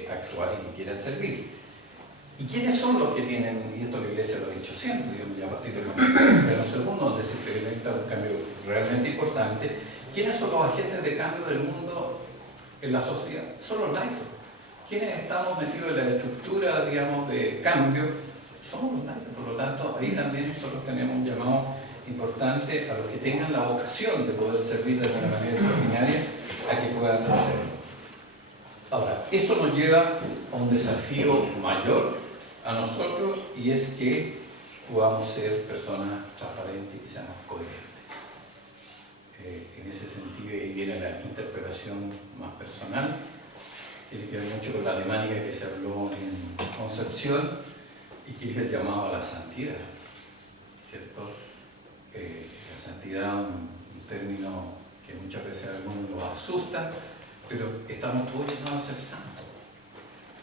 actuar y que quieran servir. ¿Y quiénes son los que tienen, y esto la Iglesia lo ha dicho siempre, digamos, ya a partir de los segundos, donde se experimenta un cambio realmente importante, quiénes son los agentes de cambio del mundo en la sociedad? Son los laicos. ¿Quiénes estamos metidos en la estructura, digamos, de cambio? Somos los laicos. Por lo tanto, ahí también nosotros tenemos un llamado importante a los que tengan la vocación de poder servir de una manera extraordinaria, a que puedan hacerlo. Ahora, eso nos lleva a un desafío mayor a nosotros, y es que podamos ser personas transparentes y seamos coherentes. En ese sentido, ahí viene la interpretación más personal, que tiene que ver mucho con la temática que se habló en Concepción, y que es el llamado a la santidad, ¿cierto? La santidad, un término que muchas veces a algunos los asusta, pero estamos todos llamados a ser santos.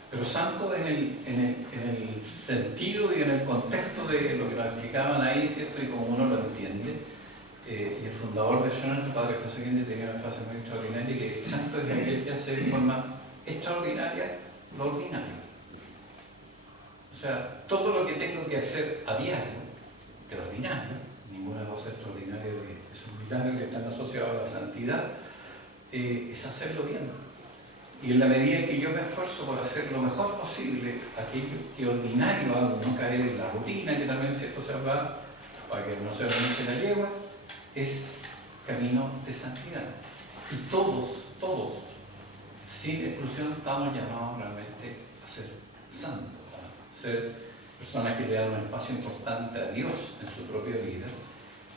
Pero santos en el sentido y en el contexto de lo que nos explicaban ahí, ¿cierto? Y como uno lo entiende. Y el fundador de Shonel, el padre José Quinde, tenía una frase muy extraordinaria, que santo es aquel que hace de forma extraordinaria lo ordinario. O sea, todo lo que tengo que hacer a diario, de ordinario, ninguna cosa extraordinaria, es un milagro que están asociados a la santidad, es hacerlo bien. Y en la medida en que yo me esfuerzo por hacer lo mejor posible aquello que ordinario hago, no caer en la rutina, que también cierto se habla, para que no se me la yegua, es camino de santidad. Y todos, sin exclusión, estamos llamados realmente a ser santos, a ser personas que le dan un espacio importante a Dios en su propia vida,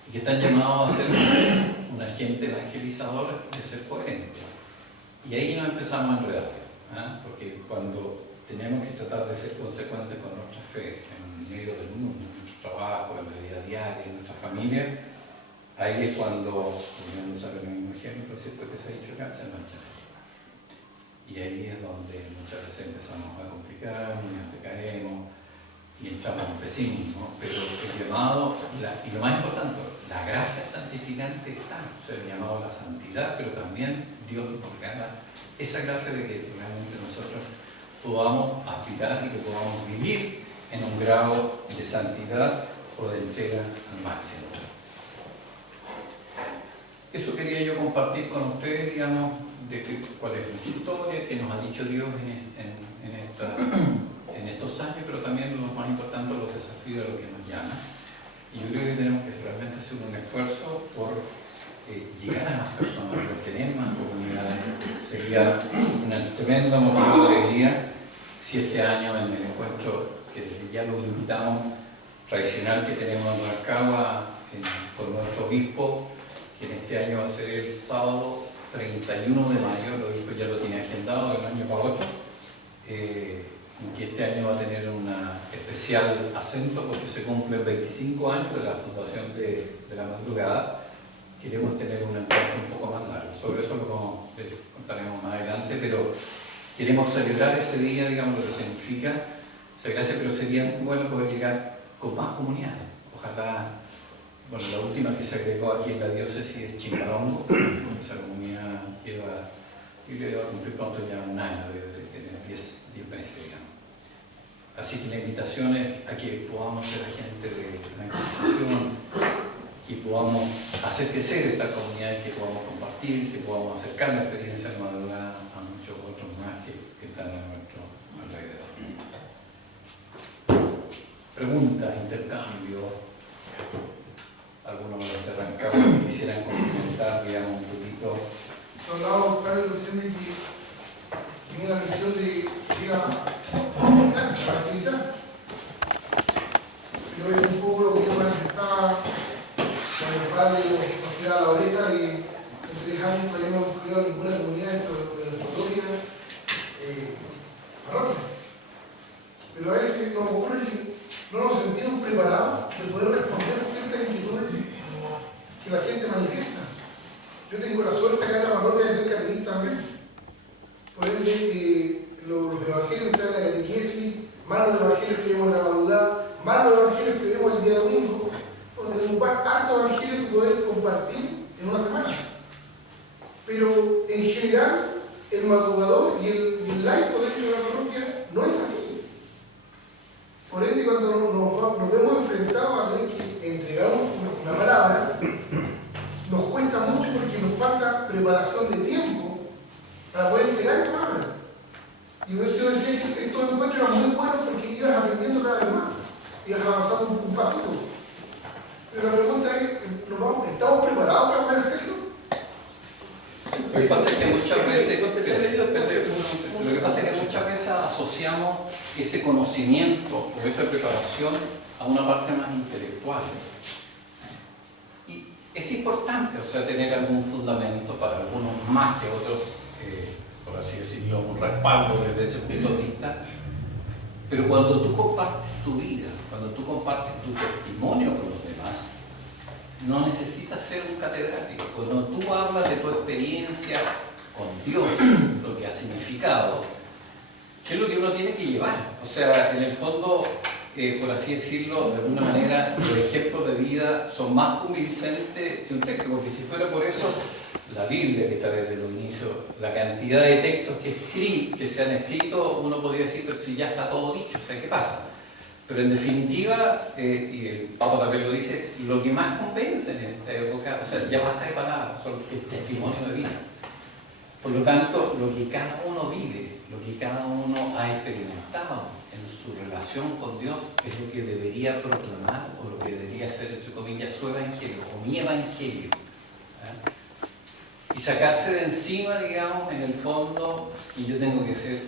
y que están llamados a ser un agente evangelizador, de ser coherente. Y ahí nos empezamos a enredar, porque cuando tenemos que tratar de ser consecuentes con nuestra fe en medio del mundo, en nuestro trabajo, en la vida diaria, en nuestra familia, ahí es cuando, volviendo a usar el mismo ejemplo, ¿cierto?, que se ha dicho acá, se mancha. Y ahí es donde muchas veces empezamos a complicar, y nos decaemos, y entramos en pesimismo, pero el llamado, y lo más importante, la gracia santificante está, o sea, el llamado a la santidad, pero también Dios nos gana esa gracia de que realmente nosotros podamos aspirar y que podamos vivir en un grado de santidad o de entrega al máximo. Eso quería yo compartir con ustedes, digamos, cuál es nuestra historia, qué nos ha dicho Dios en estos años, pero también lo más importante, los desafíos de lo que nos llama. Y yo creo que tenemos que realmente hacer un esfuerzo por llegar a más personas, por tener más comunidades. Sería una tremenda motivo de alegría si este año en el encuentro, que ya lo invitamos, tradicional que tenemos en Rancagua, con nuestro obispo, que en este año va a ser el sábado 31 de mayo, el obispo ya lo tiene agendado del año para otro, y que este año va a tener un especial acento porque se cumplen 25 años de la fundación de la madrugada. Queremos tener un encuentro un poco más largo, sobre eso lo contaremos más adelante, pero queremos celebrar ese día, digamos, lo que significa esa gracia, pero sería muy bueno poder llegar con más comunidades. Ojalá, bueno, la última que se agregó aquí en la diócesis es Chimbarongo, esa comunidad lleva a cumplir pronto ya un año, de tener 10 meses, digamos. Así que la invitación es a que podamos ser agentes de la institución, que podamos hacer crecer esta comunidad, que podamos compartir, que podamos acercar la experiencia de madrugada a muchos otros más que están a nuestro alrededor. Preguntas, intercambio. Algunos de los de Rancagua que quisieran complementar, digamos, un poquito. Hablaba Octavio recién de que tiene la misión de ir a evangelizar. Pero es un poco lo que yo manifestaba cuando mi padre nos tiraba la oreja y en 3 años no habíamos creado ninguna comunidad dentro de la parroquia. Pero a veces nos ocurre que no nos sentimos preparados de poder responder a ciertas inquietudes que la gente manifiesta. Yo tengo la suerte acá en la parroquia de ser catequista también. Por ende, los evangelios que están en la catequesis, más los evangelios que vemos en la madrugada, más los evangelios que vemos el día domingo, donde tenemos hartos evangelios que poder compartir en una semana. Pero en general, el madrugador y el laico dentro de la parroquia no es así. Por ende, cuando nos vemos enfrentados a tener que entregar una palabra, nos cuesta mucho porque nos falta preparación de tiempo para poder entregar esa palabra. Y por eso yo decía que estos encuentros eran muy buenos porque ibas aprendiendo cada vez más, ibas avanzando un pasito. Pero la pregunta es, ¿estamos preparados para poder hacerlo? Lo que pasa es que muchas veces, asociamos ese conocimiento o esa preparación a una parte más intelectual. Y es importante, o sea, tener algún fundamento para algunos más que otros, por así decirlo, un respaldo desde ese punto de vista. Pero cuando tú compartes tu vida, cuando tú compartes tu testimonio con los demás, no necesitas ser un catedrático. Cuando tú hablas de tu experiencia con Dios, lo que ha significado, ¿qué es lo que uno tiene que llevar? O sea, en el fondo, por así decirlo, de alguna manera, los ejemplos de vida son más convincentes que un texto, porque si fuera por eso, la Biblia, que está desde los inicios, la cantidad de textos que se han escrito, uno podría decir, pero si ya está todo dicho, o sea, ¿qué pasa? Pero en definitiva, y el Papa también lo dice, lo que más convence en esta época, o sea, ya basta de palabras, son el testimonio de vida. Por lo tanto, lo que cada uno vive, lo que cada uno ha experimentado en su relación con Dios, es lo que debería proclamar, o lo que debería ser, entre comillas, su evangelio, o mi evangelio. Y sacarse de encima, digamos, en el fondo, y yo tengo que ser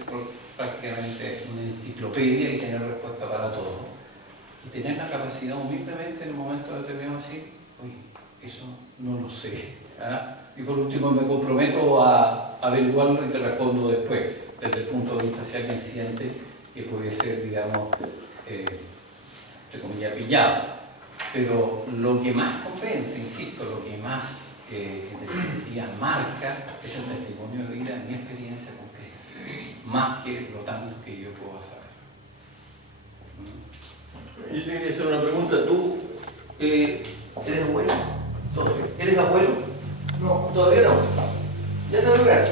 prácticamente una enciclopedia y tener respuesta para todo. Y tener la capacidad humildemente en un momento determinado de decir, oye, eso no lo sé. Y por último me comprometo a averiguarlo y te respondo después, desde el punto de vista si alguien siente que puede ser, digamos, entre comillas, pillado. Pero lo que más convence, insisto, lo que más en definitiva marca es el testimonio de vida en mi experiencia concreta, más que lo tanto que yo puedo saber. Yo te quería hacer una pregunta. ¿Tú eres abuelo? ¿Todavía? ¿Eres abuelo? No. Todavía no. Ya te lo verás.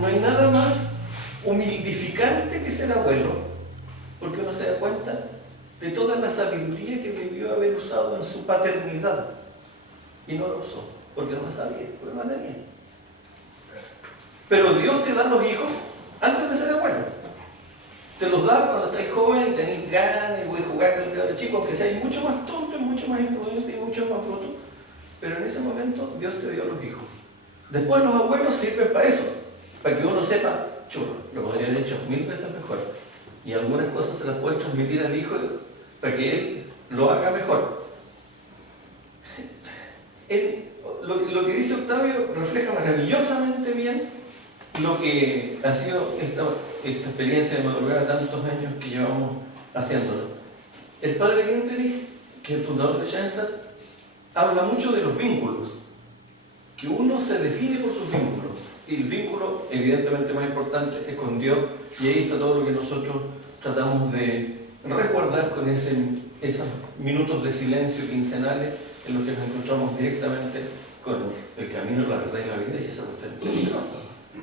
No hay nada más humildificante que ser abuelo, porque uno se da cuenta de toda la sabiduría que debió haber usado en su paternidad y no lo usó. porque no la sabía, porque no la tenía. Pero Dios te da los hijos antes de ser abuelo. Te los da cuando estáis joven y tenéis ganas y voy a jugar con el cabro chico, aunque seáis mucho más tonto, mucho más imprudente y mucho más fruto. Pero en ese momento Dios te dio los hijos. Después los abuelos sirven para eso, para que uno sepa, chulo, lo podría haber hecho 1000 veces mejor. Y algunas cosas se las puedes transmitir al hijo para que él lo haga mejor. Lo que dice Octavio refleja maravillosamente bien lo que ha sido esta experiencia de madrugada, tantos años que llevamos haciéndolo. El padre Genterich, que es el fundador de Schoenstatt, habla mucho de los vínculos, que uno se define por sus vínculos. Y el vínculo, evidentemente más importante, es con Dios, y ahí está todo lo que nosotros tratamos de resguardar con esos minutos de silencio quincenales en los que nos encontramos directamente con el camino, la verdad y la vida, y esa cuestión es peligrosa,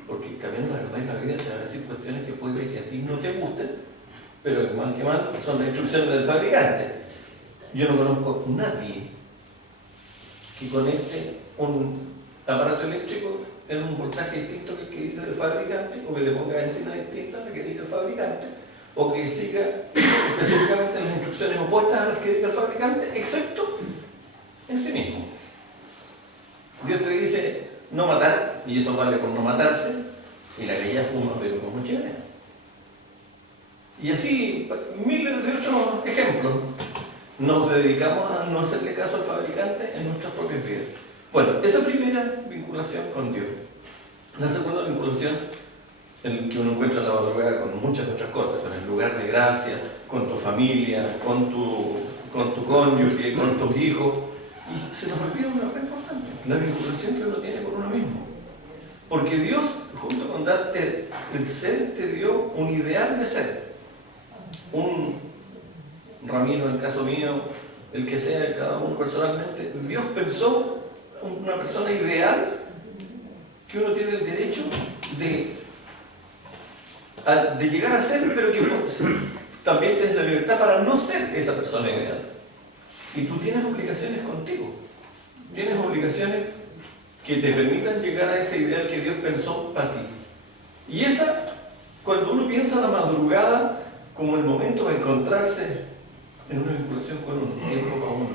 porque el camino, la verdad y la vida te va a decir cuestiones que puede que a ti no te gusten, pero mal que mal son las instrucciones del fabricante. Yo no conozco a nadie que conecte un aparato eléctrico en un voltaje distinto que el que dice el fabricante, o que le ponga encima distinta a la que diga el fabricante, o que siga específicamente las instrucciones opuestas a las que diga el fabricante, excepto en sí mismo. Dios te dice no matar, y eso vale por no matarse, y la gallina fuma, pero como chimenea. Y así, miles de otros ejemplos. Nos dedicamos a no hacerle caso al fabricante en nuestras propias vidas. Bueno, esa primera vinculación con Dios. La segunda vinculación, en que uno encuentra en la madrugada con muchas otras cosas, con el lugar de gracia, con tu familia, con tu cónyuge, con tus hijos. Y se nos olvida una cosa importante, la vinculación que uno tiene con uno mismo. Porque Dios, junto con darte el ser, te dio un ideal de ser. Un Ramiro, en el caso mío, el que sea cada uno personalmente, Dios pensó una persona ideal que uno tiene el derecho de llegar a ser, pero que también tienes la libertad para no ser esa persona ideal. Y tú tienes obligaciones contigo, tienes obligaciones que te permitan llegar a ese ideal que Dios pensó para ti. Y esa, cuando uno piensa la madrugada como el momento de encontrarse en una vinculación con uno, tiempo para uno,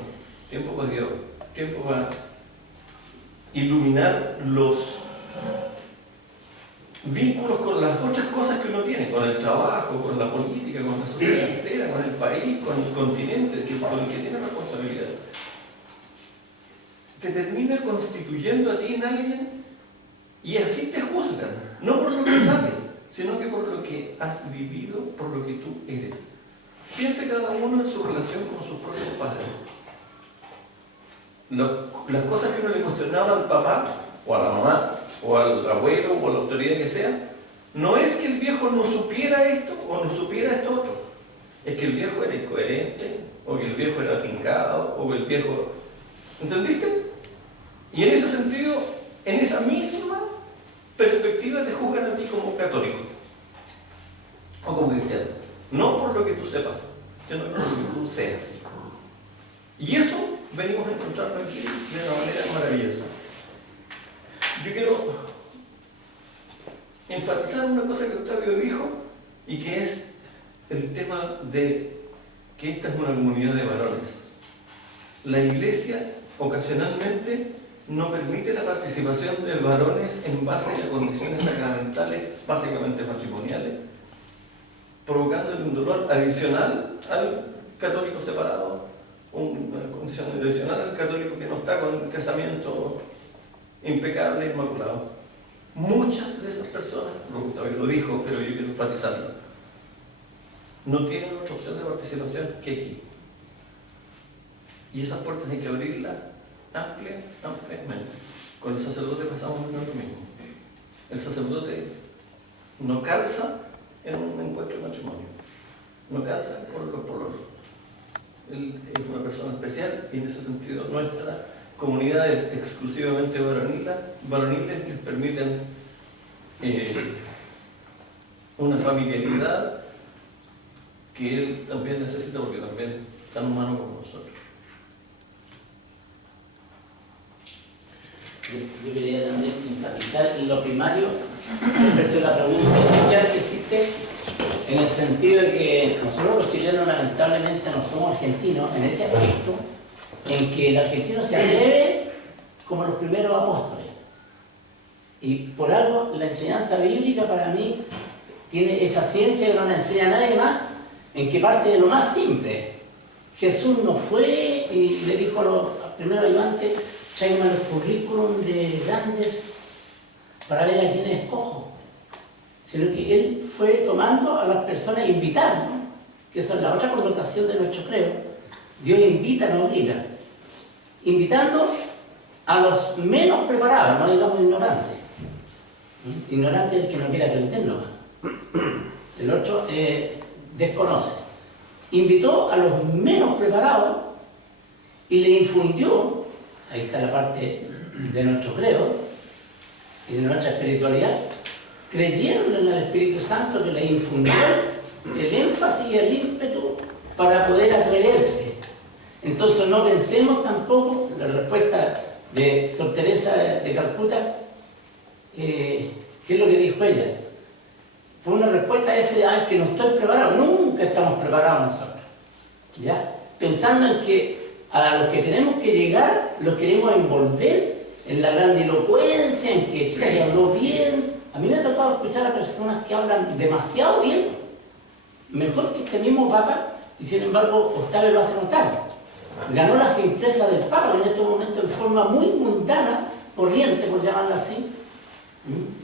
tiempo para Dios, tiempo para iluminar los vínculos con las otras cosas que uno tiene, con el trabajo, con la política, con la sociedad entera, con el país, con el continente, con el que tiene responsabilidad. Te termina constituyendo a ti en alguien y así te juzgan, no por lo que sabes, sino que por lo que has vivido, por lo que tú eres. Piense cada uno en su relación con sus propios padres. Las cosas que uno le cuestionaba al papá, o a la mamá, o al abuelo, o a la autoridad que sea, no es que el viejo no supiera esto, o no supiera esto otro. Es que el viejo era incoherente, o que el viejo era tincado, o que el viejo... ¿Entendiste? Y en ese sentido, en esa misma perspectiva te juzgan a ti como católico, o como cristiano. No por lo que tú sepas, sino por lo que tú seas. Y eso venimos a encontrarlo aquí de una manera maravillosa. Yo quiero enfatizar una cosa que Octavio dijo, y que es el tema de que esta es una comunidad de varones. La Iglesia ocasionalmente no permite la participación de varones en base a condiciones sacramentales, básicamente matrimoniales, provocándole un dolor adicional al católico separado, una condición adicional al católico que no está con el casamiento impecable e inmaculado. Muchas de esas personas, Octavio lo dijo, pero yo quiero enfatizarlo, no tienen otra opción de participación que aquí. Y esas puertas hay que abrirlas ampliamente. Con el sacerdote pasamos lo mismo. El sacerdote no calza en un encuentro de matrimonio, no calza con los pololos. Él es una persona especial y en ese sentido nuestra comunidad es exclusivamente varoniles les permiten una familiaridad que él también necesita, porque también es tan humano como nosotros. yo quería también enfatizar en lo primario respecto a la pregunta inicial que hiciste, en el sentido de que nosotros los chilenos lamentablemente no somos argentinos en ese aspecto, en que el argentino se atreve como los primeros apóstoles. Y por algo la enseñanza bíblica para mí tiene esa ciencia que no la enseña nadie más, en que parte de lo más simple. Jesús no fue y le dijo a los primeros ayudantes, tráigame los currículum de grandes para ver a quiénes escojo. Sino que él fue tomando a las personas, invitando, que esa es la otra connotación de nuestro credo. Dios invita, no obliga. Invitando a los menos preparados, no digamos ignorantes. Ignorante es el que no quiere aprender nomás. El otro desconoce. Invitó a los menos preparados y le infundió, ahí está la parte de nuestro credo y de nuestra espiritualidad, creyeron en el Espíritu Santo que le infundió el énfasis y el ímpetu para poder atreverse. Entonces no pensemos tampoco, la respuesta de Sor Teresa de Calcuta, ¿qué es lo que dijo ella? Fue una respuesta a ese, ay, que no estoy preparado. Nunca estamos preparados nosotros, ¿ya? Pensando en que a los que tenemos que llegar los queremos envolver en la grandilocuencia, en que Chile habló bien. A mí me ha tocado escuchar a personas que hablan demasiado bien, mejor que este mismo Papa, y sin embargo Octavio lo hace notar. Ganó la simpleza del Papa, en este momento en forma muy mundana, corriente, por llamarla así,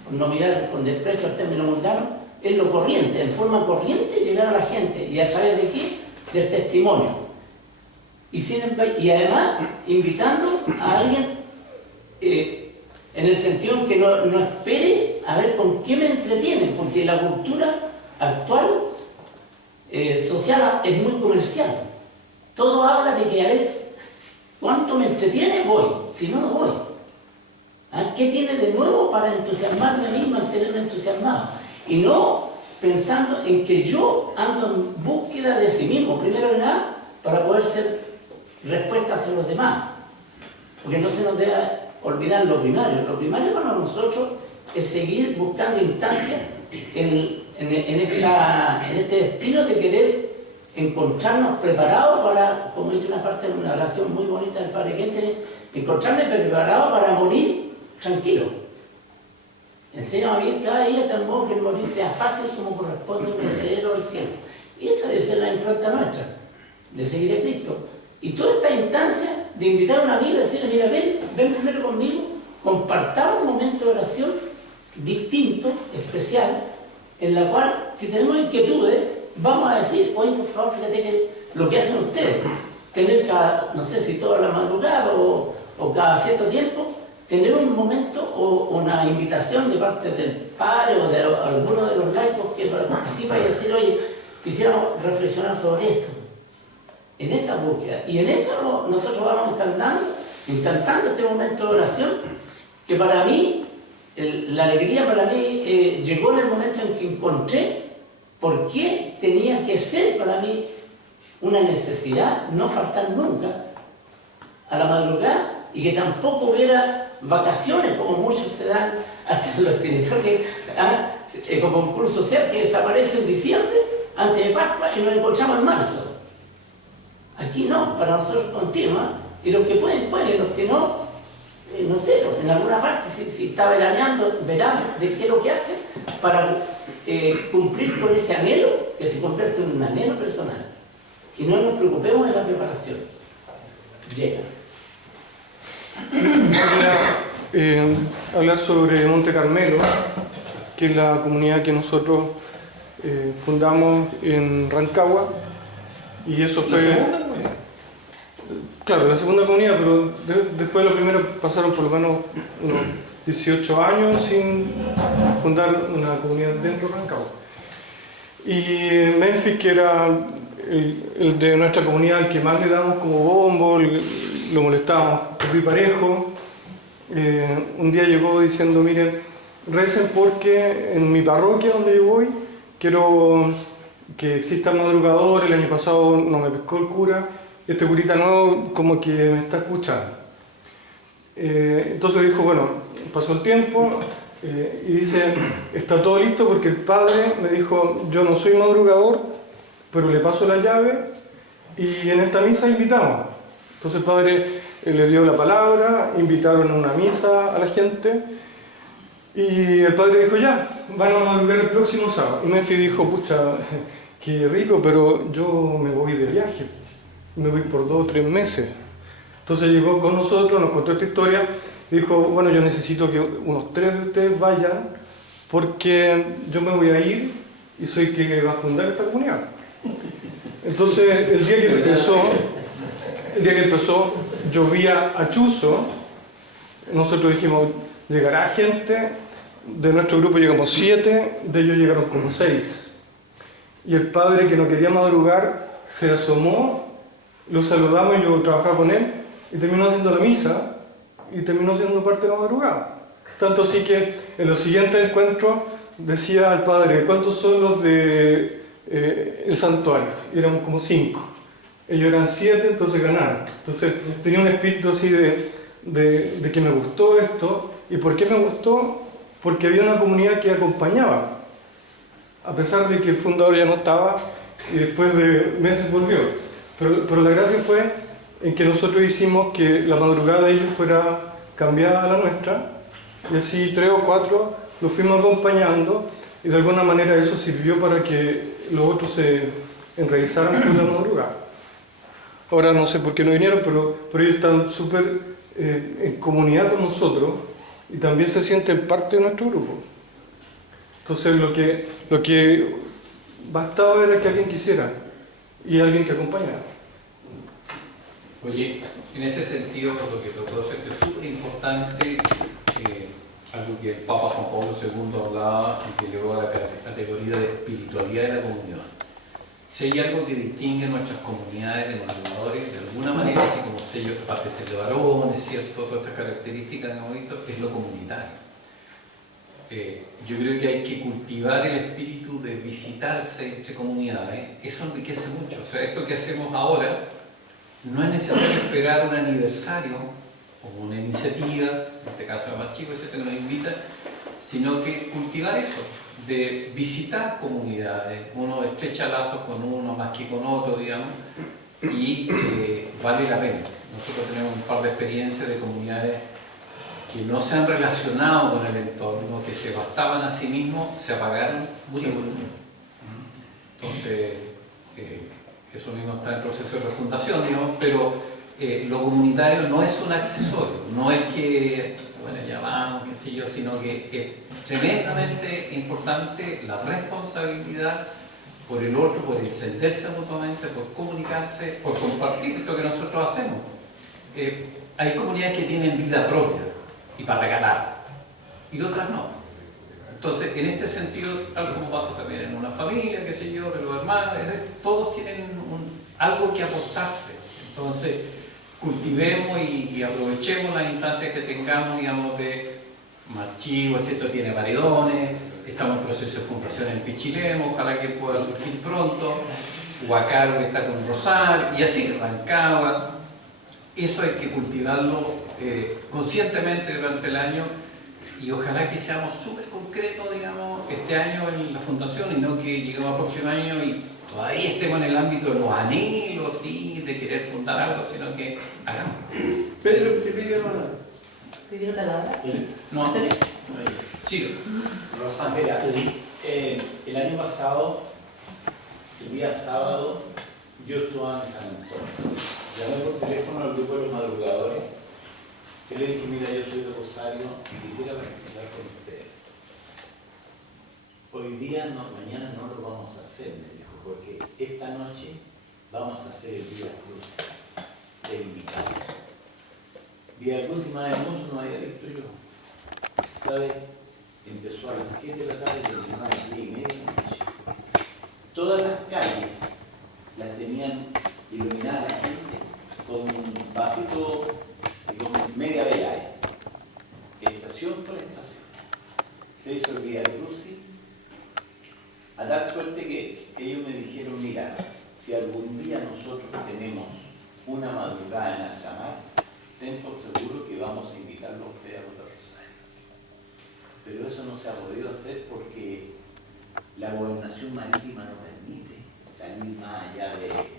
por no mirar con desprecio el término mundano, es lo corriente, en forma corriente llegar a la gente. ¿Y a través de qué? Del testimonio. Y además invitando a alguien en el sentido en que no espere a ver con qué me entretienen, porque la cultura actual social es muy comercial. Todo habla de que a veces, ¿cuánto me entretiene? Voy, si no, no voy. ¿Qué tiene de nuevo para entusiasmarme a mí, mantenerme entusiasmado? Y no pensando en que yo ando en búsqueda de sí mismo, primero que nada, para poder ser respuesta hacia los demás. Porque no se nos debe olvidar lo primario. Lo primario para nosotros es seguir buscando instancias en este destino de querer encontrarnos preparados para, como dice una parte de una oración muy bonita del Padre Kentenich, encontrarme preparado para morir tranquilo. Enséñame a vivir cada día de tal modo que el morir sea fácil como corresponde un heredero del cielo. Y esa debe ser la impronta nuestra, de seguir a Cristo. Y toda esta instancia de invitar a un amigo y decirle, mira, ven primero conmigo, compartamos un momento de oración distinto, especial, en la cual, si tenemos inquietudes, vamos a decir, oye, por favor, fíjate que lo que hacen ustedes, tener cada, no sé si toda la madrugada o cada cierto tiempo, tener un momento o una invitación de parte del padre o de alguno de los laicos que participa y decir, oye, quisiéramos reflexionar sobre esto. En esa búsqueda. Y en eso nosotros vamos encantando este momento de oración, que para mí, la alegría para mí llegó en el momento en que encontré por qué tenía que ser para mí una necesidad no faltar nunca a la madrugada y que tampoco hubiera vacaciones como muchos se dan hasta en lo espiritual, como un curso social que desaparece en diciembre antes de Pascua y nos encontramos en marzo. Aquí no, para nosotros continua, y los que pueden, y los que no, no sé, en alguna parte, si está veraneando, verán de qué es lo que hace para cumplir con ese anhelo que se convierte en un anhelo personal. Y no nos preocupemos de la preparación. Llega. Voy a hablar sobre Monte Carmelo, que es la comunidad que nosotros fundamos en Rancagua. Y eso fue... ¿La segunda comunidad? Claro, la segunda comunidad, pero después de la primera pasaron por lo menos unos 18 años sin fundar una comunidad dentro de Rancagua. Y Memphis, que era el de nuestra comunidad, el que más le damos como bombo, lo molestábamos muy parejo. Un día llegó diciendo, miren, recen porque en mi parroquia donde yo voy, quiero que exista madrugador. El año pasado no me pescó el cura, este curita nuevo como que me está escuchando. Entonces dijo, bueno, pasó el tiempo y dice, está todo listo porque el padre me dijo, yo no soy madrugador, pero le paso la llave y en esta misa invitamos. Entonces el padre le dio la palabra, invitaron a una misa a la gente y el padre dijo, ya, van a madrugar el próximo sábado. Y Menfi dijo, pucha, qué rico, pero yo me voy de viaje, me voy por 2 o 3 meses. Entonces llegó con nosotros, nos contó esta historia y dijo, bueno, yo necesito que unos 3 de ustedes vayan porque yo me voy a ir y soy que va a fundar esta comunidad. Entonces el día que empezó llovía a chuzo, nosotros dijimos, llegará gente, de nuestro grupo llegamos 7, de ellos llegaron como 6. Y el padre que no quería madrugar se asomó, lo saludamos, yo trabajaba con él y terminó haciendo la misa y terminó siendo parte de la madrugada. Tanto así que en los siguientes encuentros decía al padre, ¿cuántos son los de el santuario? Y éramos como 5. Ellos eran 7, entonces ganaron. Entonces tenía un espíritu así de que me gustó esto. ¿Y por qué me gustó? Porque había una comunidad que acompañaba. A pesar de que el fundador ya no estaba y después de meses volvió. Pero la gracia fue en que nosotros hicimos que la madrugada de ellos fuera cambiada a la nuestra y así 3 o 4 los fuimos acompañando y de alguna manera eso sirvió para que los otros se enraizaran con la madrugada. Ahora no sé por qué no vinieron, pero ellos están súper en comunidad con nosotros y también se sienten parte de nuestro grupo. Entonces lo que bastaba era que alguien quisiera y alguien que acompañara. Oye, en ese sentido, lo que tocó es súper importante, algo que el Papa Juan Pablo II hablaba y que llevó a la categoría de espiritualidad de la comunidad. Si hay algo que distingue nuestras comunidades de madrugadores, de alguna manera, así como sello, aparte de ser de varones, ¿cierto? Todas estas características que hemos visto, es lo comunitario. Yo creo que hay que cultivar el espíritu de visitarse entre comunidades. Eso enriquece mucho. O sea, esto que hacemos ahora, no es necesario esperar un aniversario o una iniciativa, en este caso es más chico, que nos invita, sino que cultivar eso, de visitar comunidades. Uno estrecha lazos con uno más que con otro, digamos, y vale la pena. Nosotros tenemos un par de experiencias de comunidades que no se han relacionado con el entorno, que se bastaban a sí mismos, se apagaron muy a volumen. Entonces, eso mismo está en proceso de refundación, digamos, pero lo comunitario no es un accesorio, no es que, bueno, ya vamos, qué sé yo, sino que es tremendamente importante la responsabilidad por el otro, por encenderse mutuamente, por comunicarse, por compartir esto que nosotros hacemos. Hay comunidades que tienen vida propia y para regalar, y otras no. Entonces, en este sentido, tal como pasa también en una familia, qué sé yo, de los hermanos, todos tienen algo que aportarse. Entonces, cultivemos y aprovechemos las instancias que tengamos, digamos, de Marchivo, ¿cierto? Tiene paredones, estamos en proceso de fundación en Pichilemu, ojalá que pueda surgir pronto, Huacaro está con Rosal, y así, Rancagua. Eso hay que cultivarlo conscientemente durante el año y ojalá que seamos súper concretos, digamos, este año en la fundación y no que lleguemos al próximo año y todavía estemos en el ámbito de los anhelos, sí, de querer fundar algo, sino que hagamos. Pedro, te pidió la palabra. ¿Pidió palabra? No, sí. Rosa, mira, el año pasado, el día sábado, yo estuve en San Antonio. Llamé por teléfono al grupo de los madrugadores. Yo le dije, mira, yo soy de Rosario y quisiera participar con ustedes. Hoy día, no, mañana no lo vamos a hacer, me dijo, porque esta noche vamos a hacer el Vía Cruz de invitado. Vía Cruz y más hermoso no había visto yo. ¿Sabes? Empezó a las 7 de la tarde y terminó a las 10:30 de la noche. Todas las calles las tenían iluminadas la gente con un vasito y con media vela, estación por estación. Se hizo el Vía Crucis, a tal suerte que ellos me dijeron, mira, si algún día nosotros tenemos una madrugada en alta mar, ten por seguro que vamos a invitar se ha podido hacer porque la gobernación marítima no permite salir más allá de